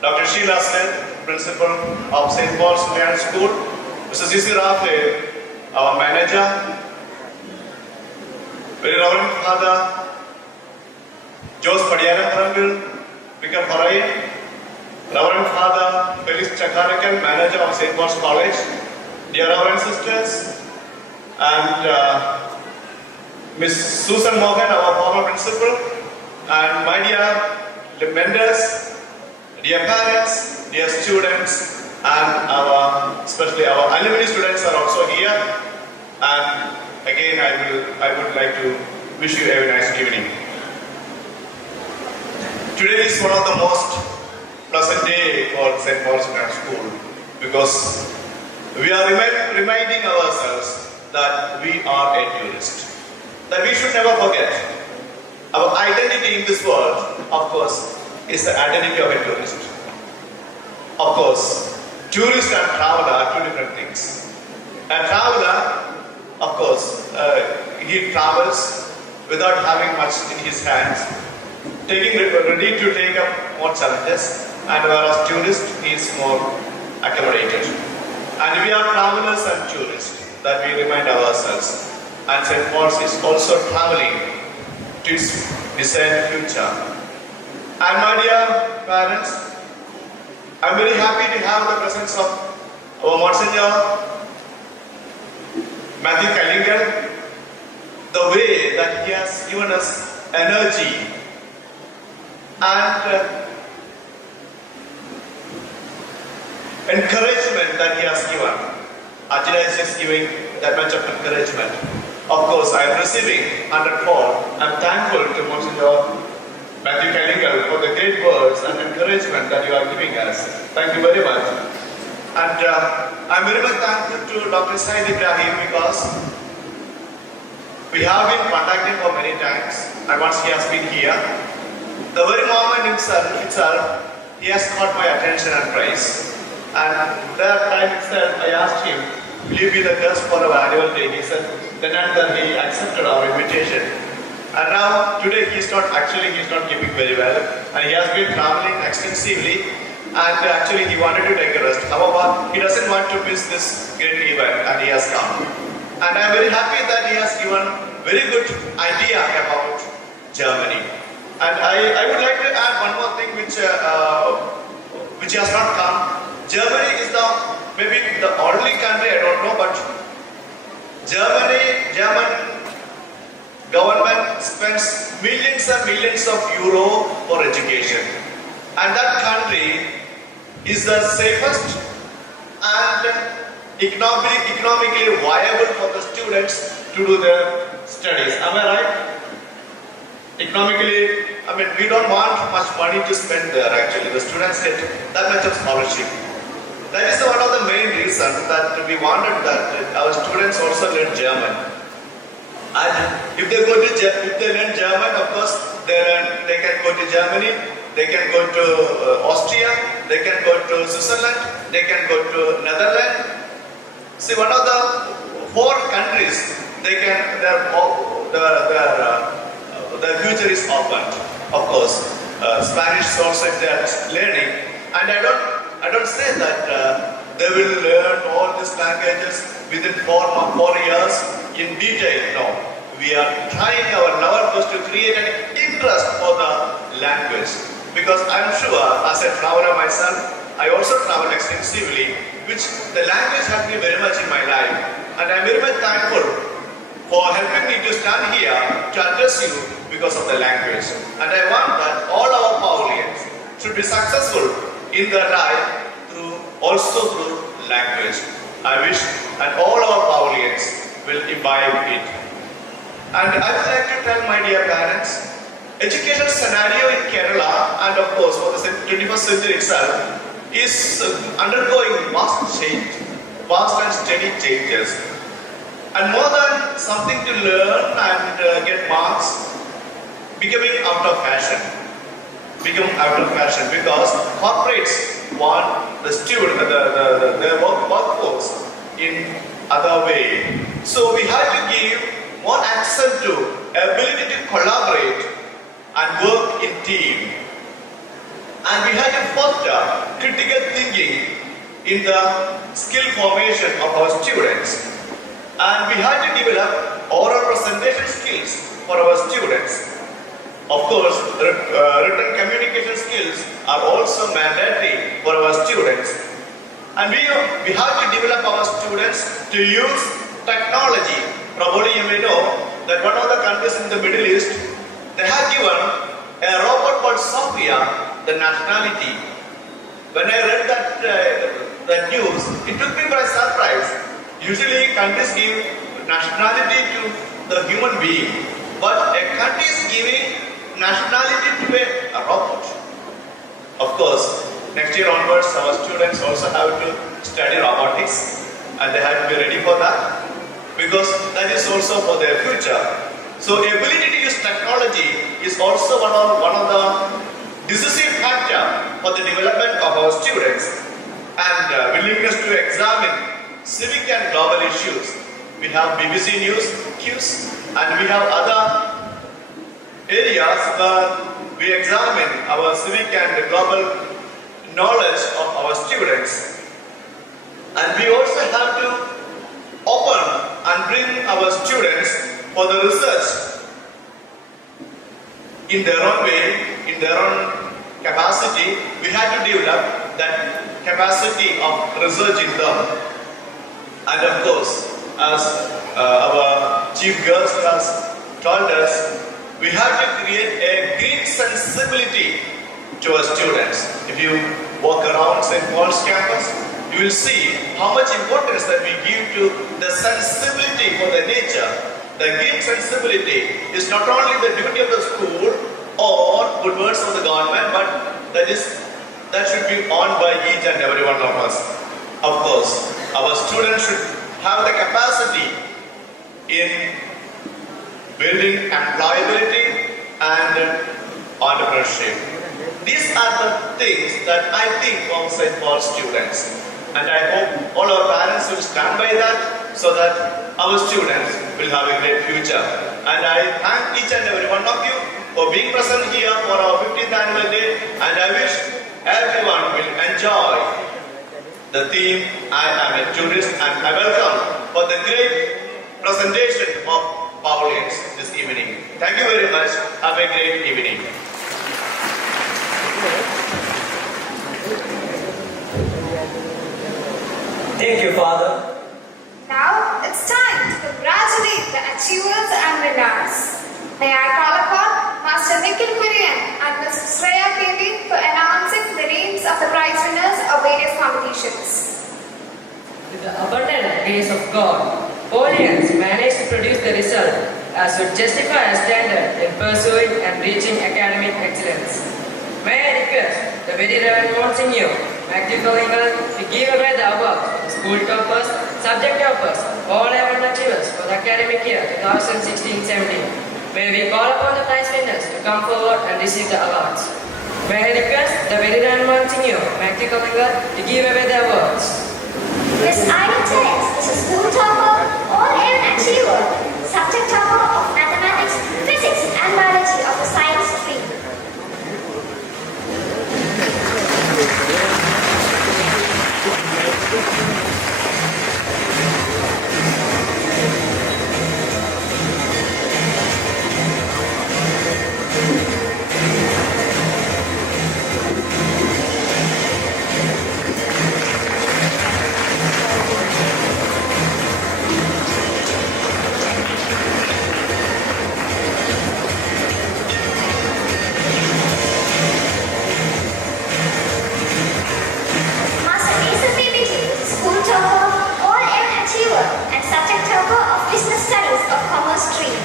Dr. Sheila Smith, Principal of St. Paul's International School, Mr. C.C. Raphael, our manager, Very Reverend Father Jose Padiana Parambil, Vicar Parayan, Reverend Father Felix Chakarakan, manager of St. Paul's College, dear Reverend Sisters, and Miss Susan Morgan, our former principal, and my dear mentors, dear parents, dear students, and especially our alumni students are also here. And again, I would like to wish you a very nice evening. Today is one of the most pleasant day for St. Paul's International School because we are reminding ourselves that we are a tourist. That we should never forget our identity in this world, of course, is the identity of a tourist. Of course, tourist and traveler are two different things. A traveler, of course, he travels without having much in his hands, ready to take up more challenges, and whereas tourist, he is more accommodated. And we are travelers and tourists, that we remind ourselves. And St. Paul's is also traveling to its desired future. And my dear parents, I'm very happy to have the presence of our Monsignor Matthew Kallinger. The way that he has given us energy and encouragement that he has given. Archdiocese is giving that much of encouragement. Of course, I am receiving 100-fold. I'm thankful to Monsignor Matthew Kallinger for the great words and encouragement that you are giving us. Thank you very much. And I'm very much thankful to Dr. Said Ibrahim because we have been contacting for many times, and once he has been here, the very moment itself, he has caught my attention and praise. And that time itself, I asked him, will you be the guest for our annual day? He said, then and then he accepted our invitation. And now, today he's not keeping very well. And he has been traveling extensively. And actually he wanted to take a rest. However, he doesn't want to miss this great event and he has come. And I'm very happy that he has given very good idea about Germany. And I would like to add one more thing which has not come. Germany is maybe the only country, I don't know, but German government spends millions and millions of euro for education. And that country is the safest and economically viable for the students to do their studies. Am I right? Economically, we don't want much money to spend there actually. The students get that much of scholarship. That is one of the main reasons that we wanted that our students also learn German. And if they learn German, of course, they can go to Germany, they can go to Austria, they can go to Switzerland, they can go to Netherlands. See, one of the 4 countries, their future is open. Of course, Spanish is also they're learning, and I don't say that they will learn all these languages within 4 years in detail. No, we are trying our level best to create an interest for the language, because I'm sure, as a traveler myself, I also travel extensively, which the language has been very much in my life, and I'm very much thankful for helping me to stand here to address you because of the language. And I want that all our Paulians should be successful in their life also through language. I wish that all our Paulians will imbibe it. And I would like to tell my dear parents, education scenario in Kerala, and of course for the 21st century itself, is undergoing vast and steady changes. And more than something to learn and get marks, become out of fashion because corporates want the student, their workforce in other way. So we have to give more accent to ability to collaborate and work in team. And we have to foster critical thinking in the skill formation of our students. And we have to develop oral presentation skills for our students. Of course, written communication skills are also mandatory for our students. And we have to develop our students to use technology. Probably you may know that one of the countries in the Middle East, they have given a robot called Sophia the nationality. When I read that news, it took me by surprise. Usually countries give nationality to the human being, but a country is giving nationality to a robot. Of course, next year onwards, our students also have to study robotics, and they have to be ready for that, because that is also for their future. So ability to use technology is also one of the decisive factor for the development of our students, and willingness to examine civic and global issues. We have BBC News, Qs, and we have other areas where we examine our civic and global knowledge of our students. And we also have to open and bring our students for the research in their own way, in their own capacity. We have to develop that capacity of research in them. And of course, as our chief guest has told us, we have to create a green sensibility to our students. If you walk around ST.PAUL'S campus, you will see how much importance that we give to the sensibility for the nature. The green sensibility is not only the duty of the school or good words of the government, but that should be owned by each and every one of us. Of course, our students should have the capacity in building employability and entrepreneurship. These are the things that I think of ST.PAUL'S students. And I hope all our parents will stand by that, so that our students will have a great future. And I thank each and every one of you for being present here for our 15th annual day. And I wish everyone will enjoy the theme, I am a tourist, and I welcome for the great presentation of Paulians this evening. Thank you very much. Have a great evening. Thank you, Father. Now it's time to congratulate the achievers and winners. May I call upon Master Nikhil Kurian and Ms. Shreya Devi for announcing the names of the prize winners of various competitions. With the abundant grace of God, Paulians managed to produce the result as would justify a standard in pursuing and reaching academic excellence. May I request the very Reverend Monsignor Matthew to give away the award to school toppers, subject toppers, all average achievers for the academic year 2016-17. May we call upon the prize winners to come forward and receive the awards. May I request the very renowned senior, Matthew Kalinga, to give away the awards. Miss Ida Terence is a school topper, all-around achiever, subject topper of mathematics, physics and biology of the science stream. Master Sensibility is a school topper, all-around achiever and subject topper of business studies of commerce stream.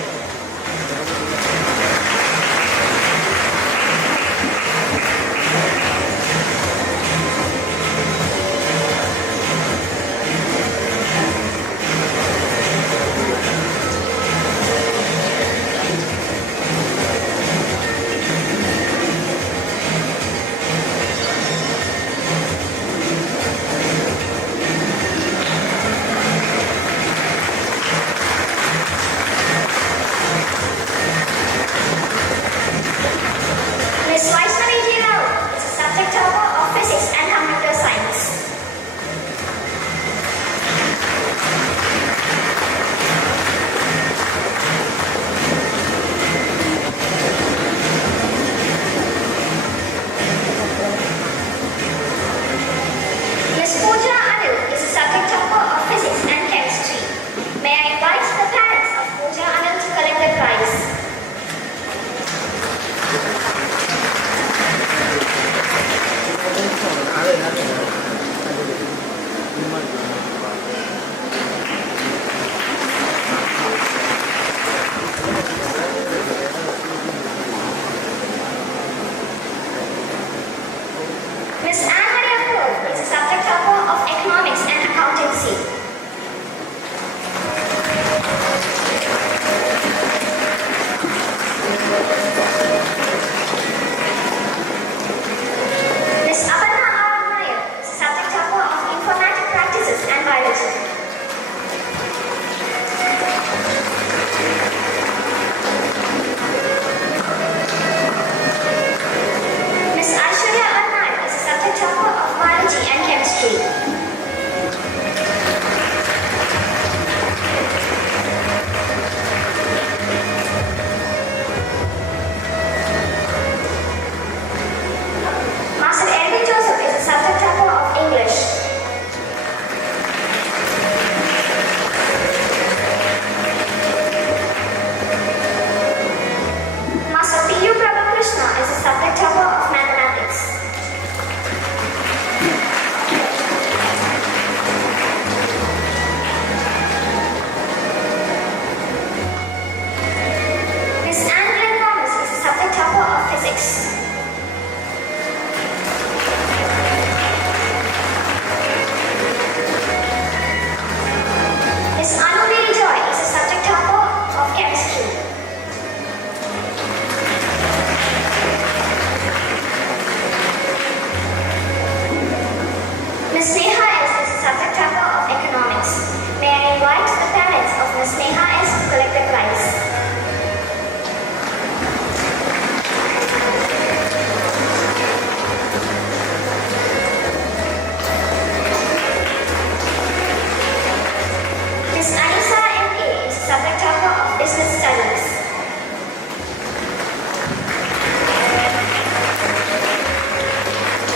Miss Vaishnavi Rao is a subject topper of physics and computer science. Miss Pooja Anil is a subject topper of physics and chemistry. May I invite the parents of Pooja Anil to collect the prize. Miss Anne Maria Cole is a subject topper of economics and accountancy. Miss Aparna R. Nair is a subject topper of informatic practices and biology. Miss Aishwarya Arnad is a subject topper of biology and chemistry. Master Edwin Joseph is a subject topper of English. Master P.U. Prabhakrishna is a subject topper of mathematics. Miss Anne Glenn Thomas is a subject topper of physics. Miss Anubiri Joy is a subject topper of chemistry. Miss Neha S is a subject topper of economics. May I invite the parents of Miss Neha S to collect the prize. Miss Anissa M.A. is a subject topper of business studies.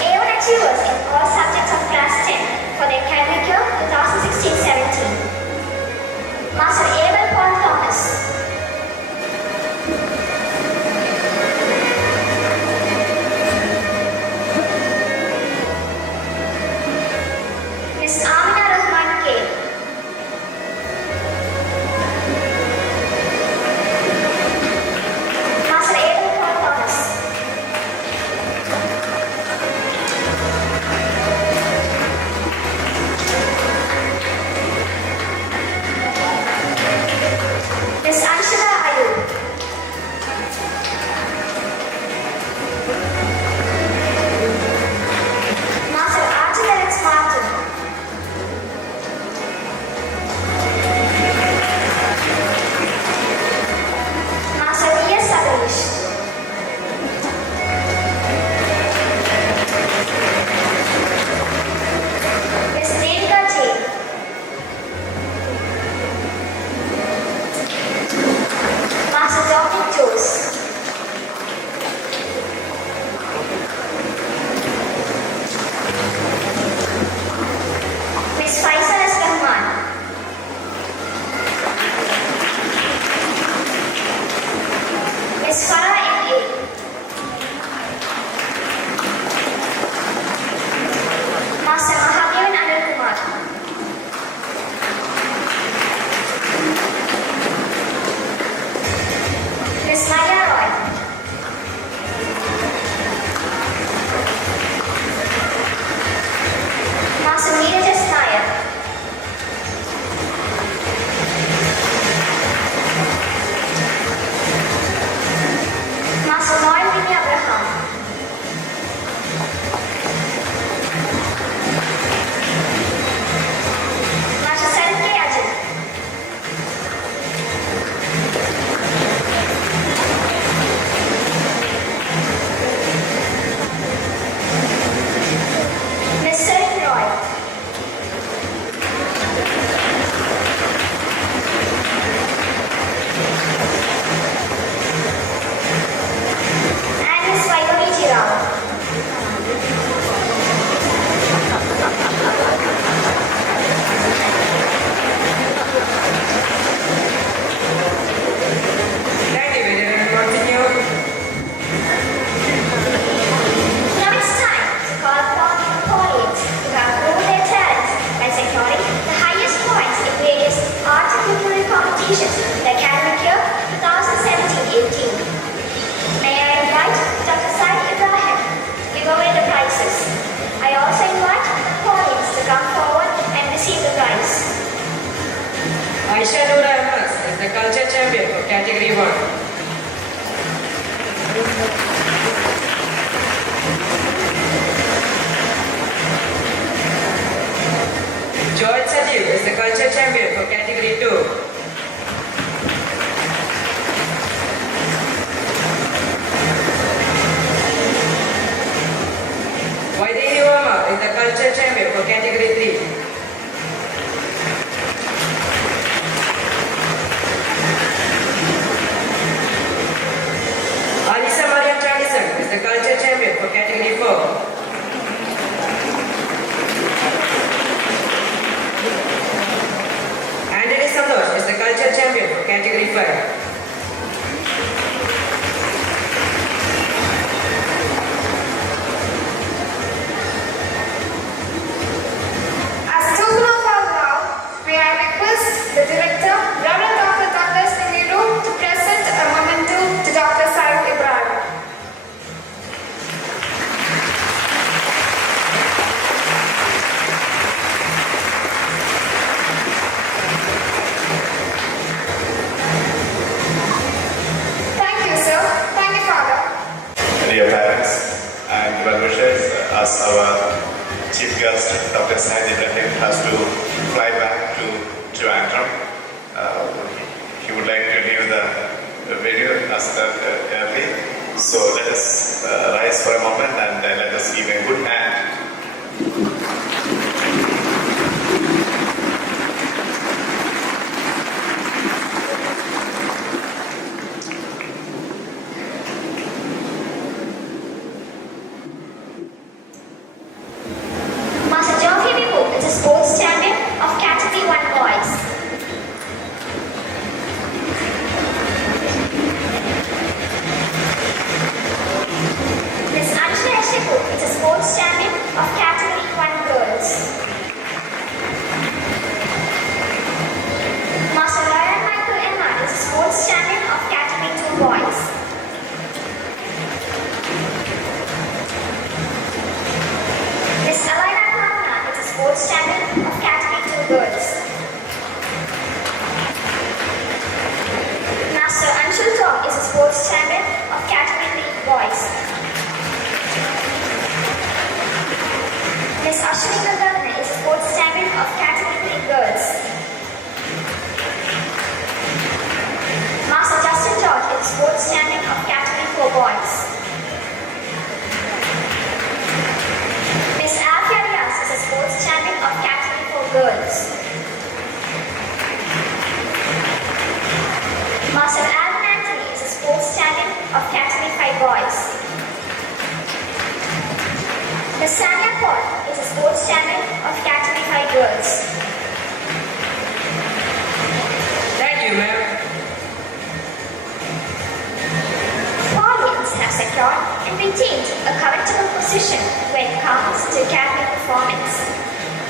A1 achievers in all subjects of class 10 for the academic year 2016-17. Master Abel Paul Thomas. Miss Amina Rahman K. Master Abel Paul Thomas. Miss Anshula Ayub. Aisha Noora MS is the culture champion for category 1. Joel Sajeev is the culture champion for category 2. Vaidehi Verma is the culture champion for category 3. Alisa Mariam Tradison is the culture champion for category 4. Anthony Santosh is the culture champion for category 5. As a token of our love, may I request the director, Reverend Dr. Douglas Nehru, to present a memento to Dr. Said Ibrahim. Thank you, sir. Thank you, Father. Dear parents and well-wishers, as our chief guest, Dr. Said Ibrahim, has to fly back to Trivandrum, he would like to leave the video as early. So let us rise for a moment and let us give a good hand. Master Jofi Vipu is a sports champion of category 1 boys. Miss Anshna Eshipu is a sports champion of category 1 girls. Master Ryan Michael Emma is a sports champion of category 2 boys. Miss Alina Klamna is a sports champion of category 2 girls. Master Anshul Tom is a sports champion of category 3 boys. Miss Ashwini Gandharvan is a sports champion of category 3 girls. Master Justin George is a sports champion of category 4 boys. Miss Alfia Riaz is a sports champion of category 4 girls. Master Alvin Anthony is a sports champion of category 5 boys. Miss Sanya Paul is a sports champion of category 5 girls. Thank you, ma'am. Paulians have secured and retained a comfortable position when it comes to academic performance.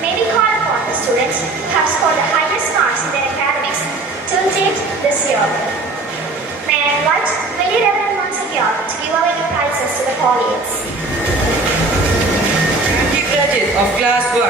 May we call upon the students who have scored the highest marks in their academics till date this year. May I invite Very Reverend Monsignor to give away the prizes to the Paulians. Andy Graduate of Class 1.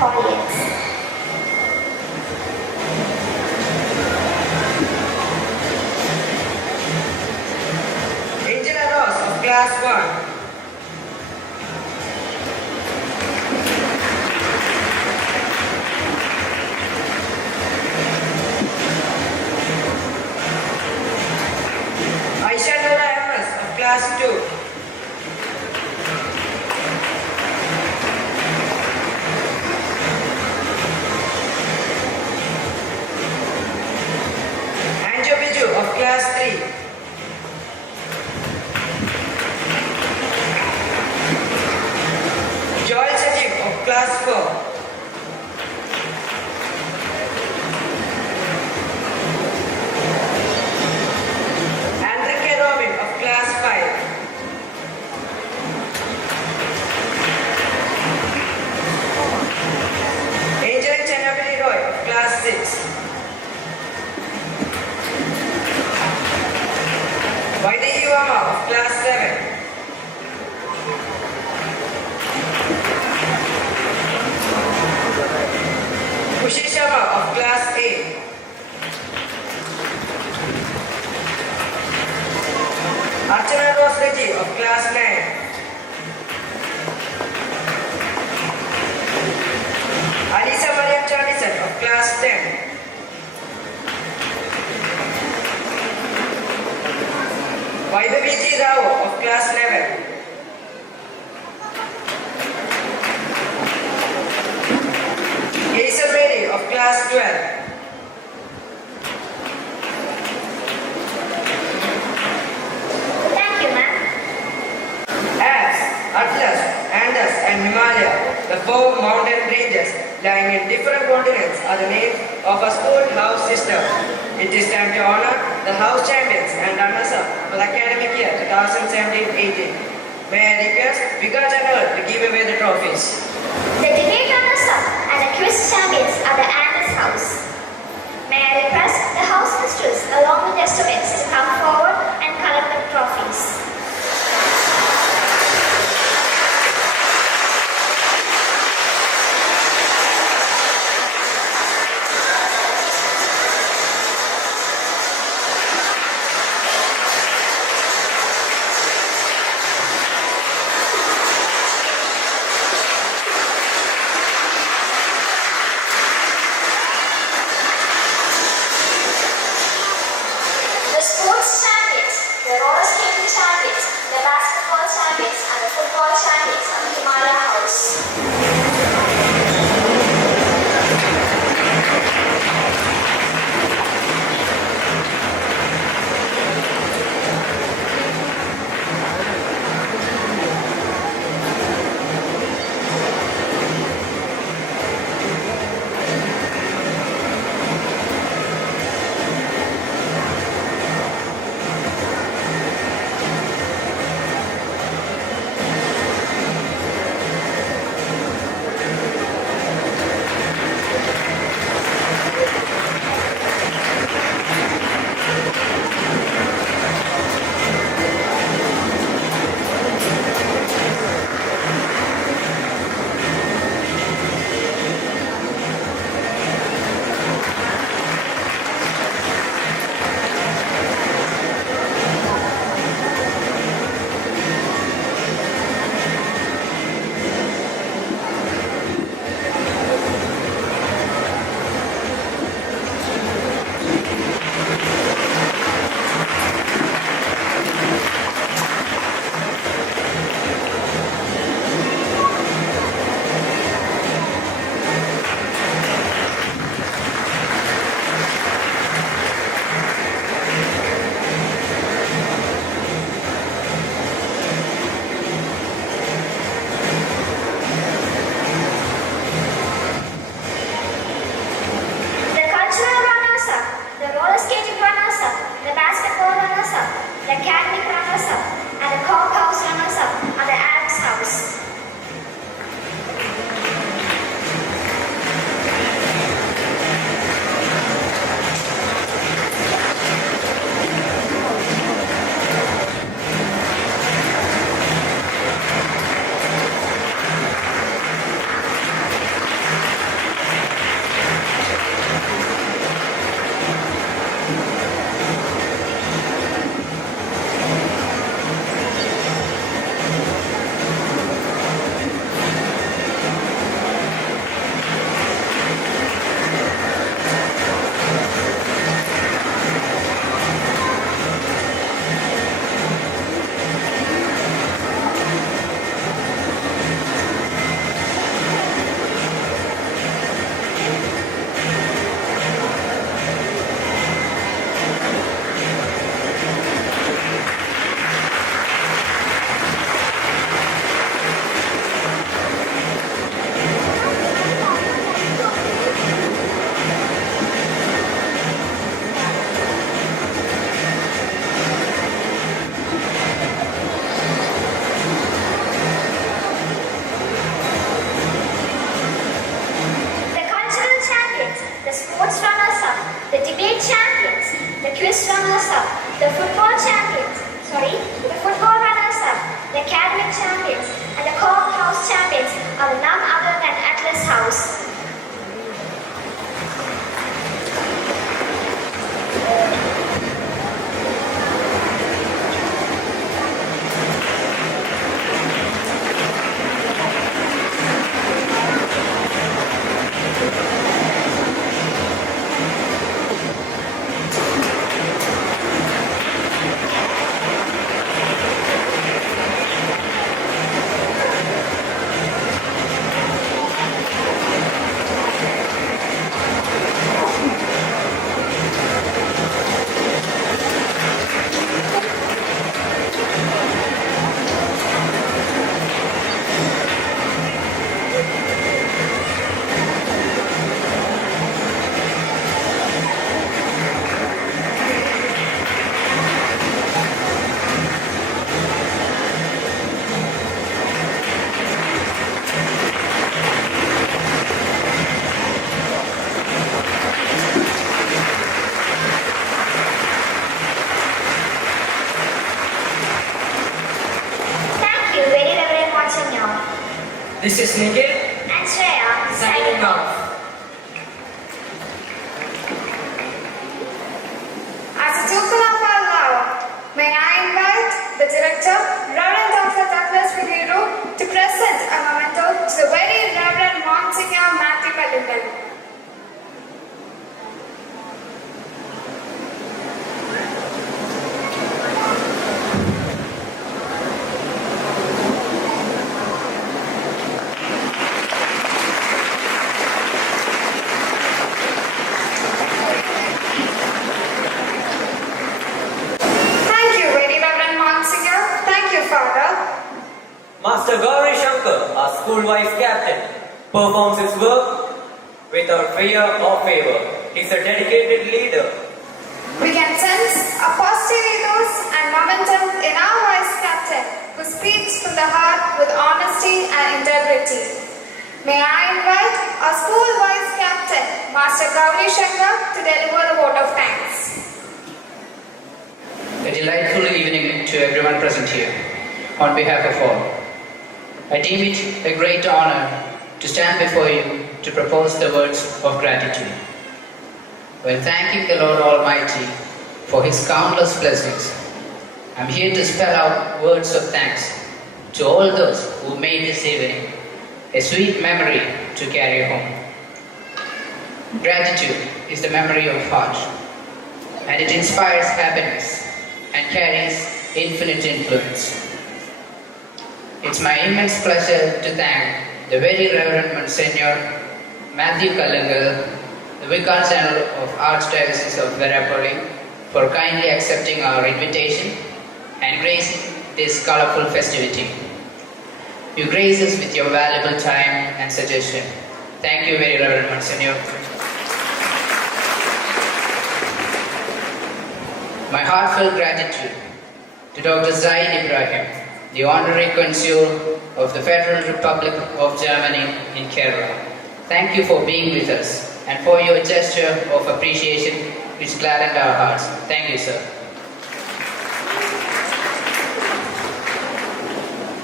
Paulians. Angela Ross of Class 1. Aisha Nora Amos of Class 2. Anjo Biju of Class 3. Joel Sajib of Class 4. Enrique Robin of Class 5. Angel Chanabili Roy of Class 6. Vaidehi Vama of Class 7. Kushi Sharma of Class 8. Archana Rose Reggie of Class 9. Alisa Mariam Chandison of Class 10. Vaibhavi G. Rao of Class 11. Hazel Mary of Class 12. Thank you, ma'am. Alps, Atlas, Andes and Himalaya, the four mountain ranges lying in different continents, are the names of a school house system. It is time to honor the house champions and runners-up for the academic year 2017-18. May I request Vicar General to give away the trophies. The debate runners-up and the quiz champions are the Andes House. May I request the house mistress along with estimates to come forward and collect the trophies. quiz runners-up, the football runners-up, the academic champions, and the Cork House champions are none other than Atlas House. This is Nikhil And Shreya, signing off. As a token of our love, may I invite the director, Reverend Dr. Douglas Vigero, to present a memento to the very Reverend Monsignor Matthew Cullingan. Master Gauri Shankar, our school vice captain, performs his work without fear or favor. He's a dedicated leader. We can sense a positive ethos and momentum in our vice captain, who speaks from the heart with honesty and integrity. May I invite our school vice captain, Master Gauri Shankar, to deliver the vote of thanks. A delightful evening to everyone present here. On behalf of all, I deem it a great honor to stand before you to propose the words of gratitude. When thanking the Lord Almighty for His countless blessings, I'm here to spell out words of thanks to all those who made this evening a sweet memory to carry home. Gratitude is the memory of heart, and it inspires happiness and carries infinite influence. It's my immense pleasure to thank the very Reverend Monsignor Matthew Cullingan, the Vicar General of Archdiocese of Verapoli, for kindly accepting our invitation and gracing this colorful festivity. You grace us with your valuable time and suggestion. Thank you, very Reverend Monsignor. My heartfelt gratitude to Dr. Zaid Ibrahim, the Honorary Consul of the Federal Republic of Germany in Kerala. Thank you for being with us and for your gesture of appreciation which gladdened our hearts. Thank you, sir.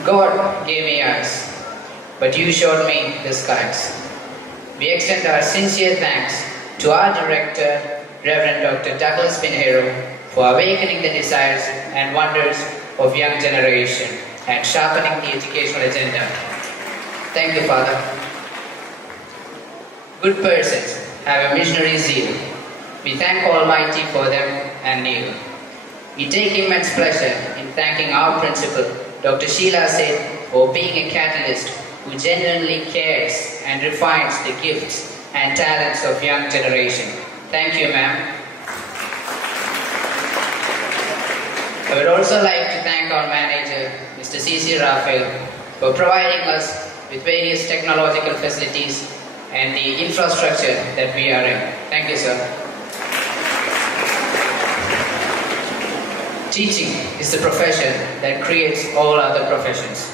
God gave me eyes, but you showed me the skies. We extend our sincere thanks to our director, Reverend Dr. Douglas Pinheiro, for awakening the desires and wonders of young generation and sharpening the educational agenda. Thank you, Father. Good persons have a missionary zeal. We thank Almighty for them and kneel. We take immense pleasure in thanking our principal, Dr. Sheila Seth, for being a catalyst who genuinely cares and refines the gifts and talents of young generation. Thank you, ma'am. I would also like to thank our manager, Mr. C.C. Raphael, for providing us with various technological facilities and the infrastructure that we are in. Thank you, sir. Teaching is the profession that creates all other professions.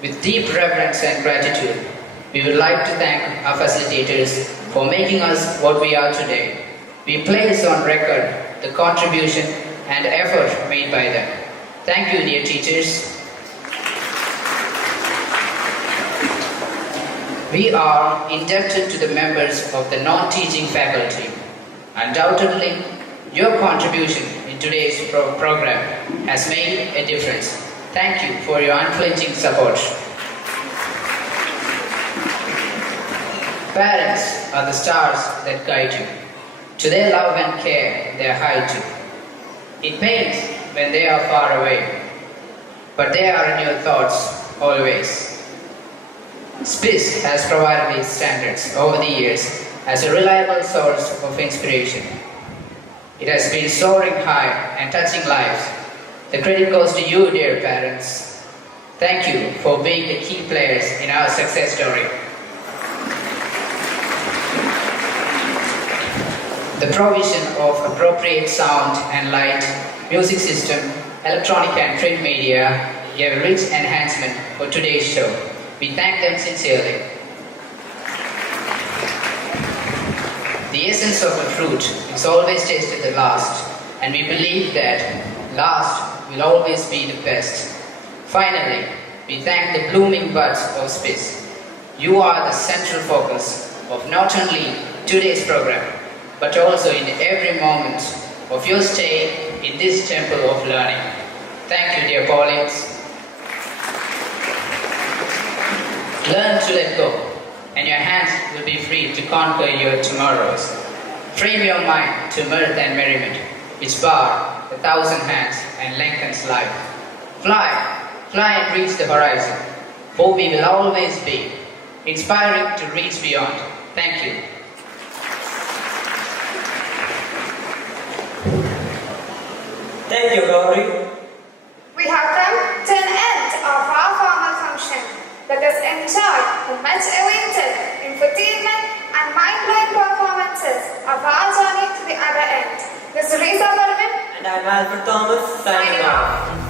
With deep reverence and gratitude, we would like to thank our facilitators for making us what we are today. We place on record the contribution and effort made by them. Thank you, dear teachers. We are indebted to the members of the non-teaching faculty. Undoubtedly, your contribution in today's program has made a difference. Thank you for your unflinching support. Parents are the stars that guide you. To their love and care, they are high to. It pains when they are far away, but they are in your thoughts always. Spitz has provided these standards over the years as a reliable source of inspiration. It has been soaring high and touching lives. The credit goes to you, dear parents. Thank you for being the key players in our success story. The provision of appropriate sound and light, music system, electronic and print media gave a rich enhancement for today's show. We thank them sincerely. The essence of a fruit is always tasted the last, and we believe that last will always be the best. Finally, we thank the blooming buds of Spitz. You are the central focus of not only today's program, but also in every moment of your stay in this temple of learning. Thank you, dear Paulians. Learn to let go, and your hands will be free to conquer your tomorrows. Frame your mind to mirth and merriment, which bar 1,000 hands and lengthens life. Fly, fly and reach the horizon, for we will always be inspiring to reach beyond. Thank you. Thank you, Gauri. We have come to an end of our formal function. Let us enjoy the much-awaited infotainment and mind-blowing performances of our journey to the other end. This is Risa Parvin And I'm Alfred Thomas, signing off.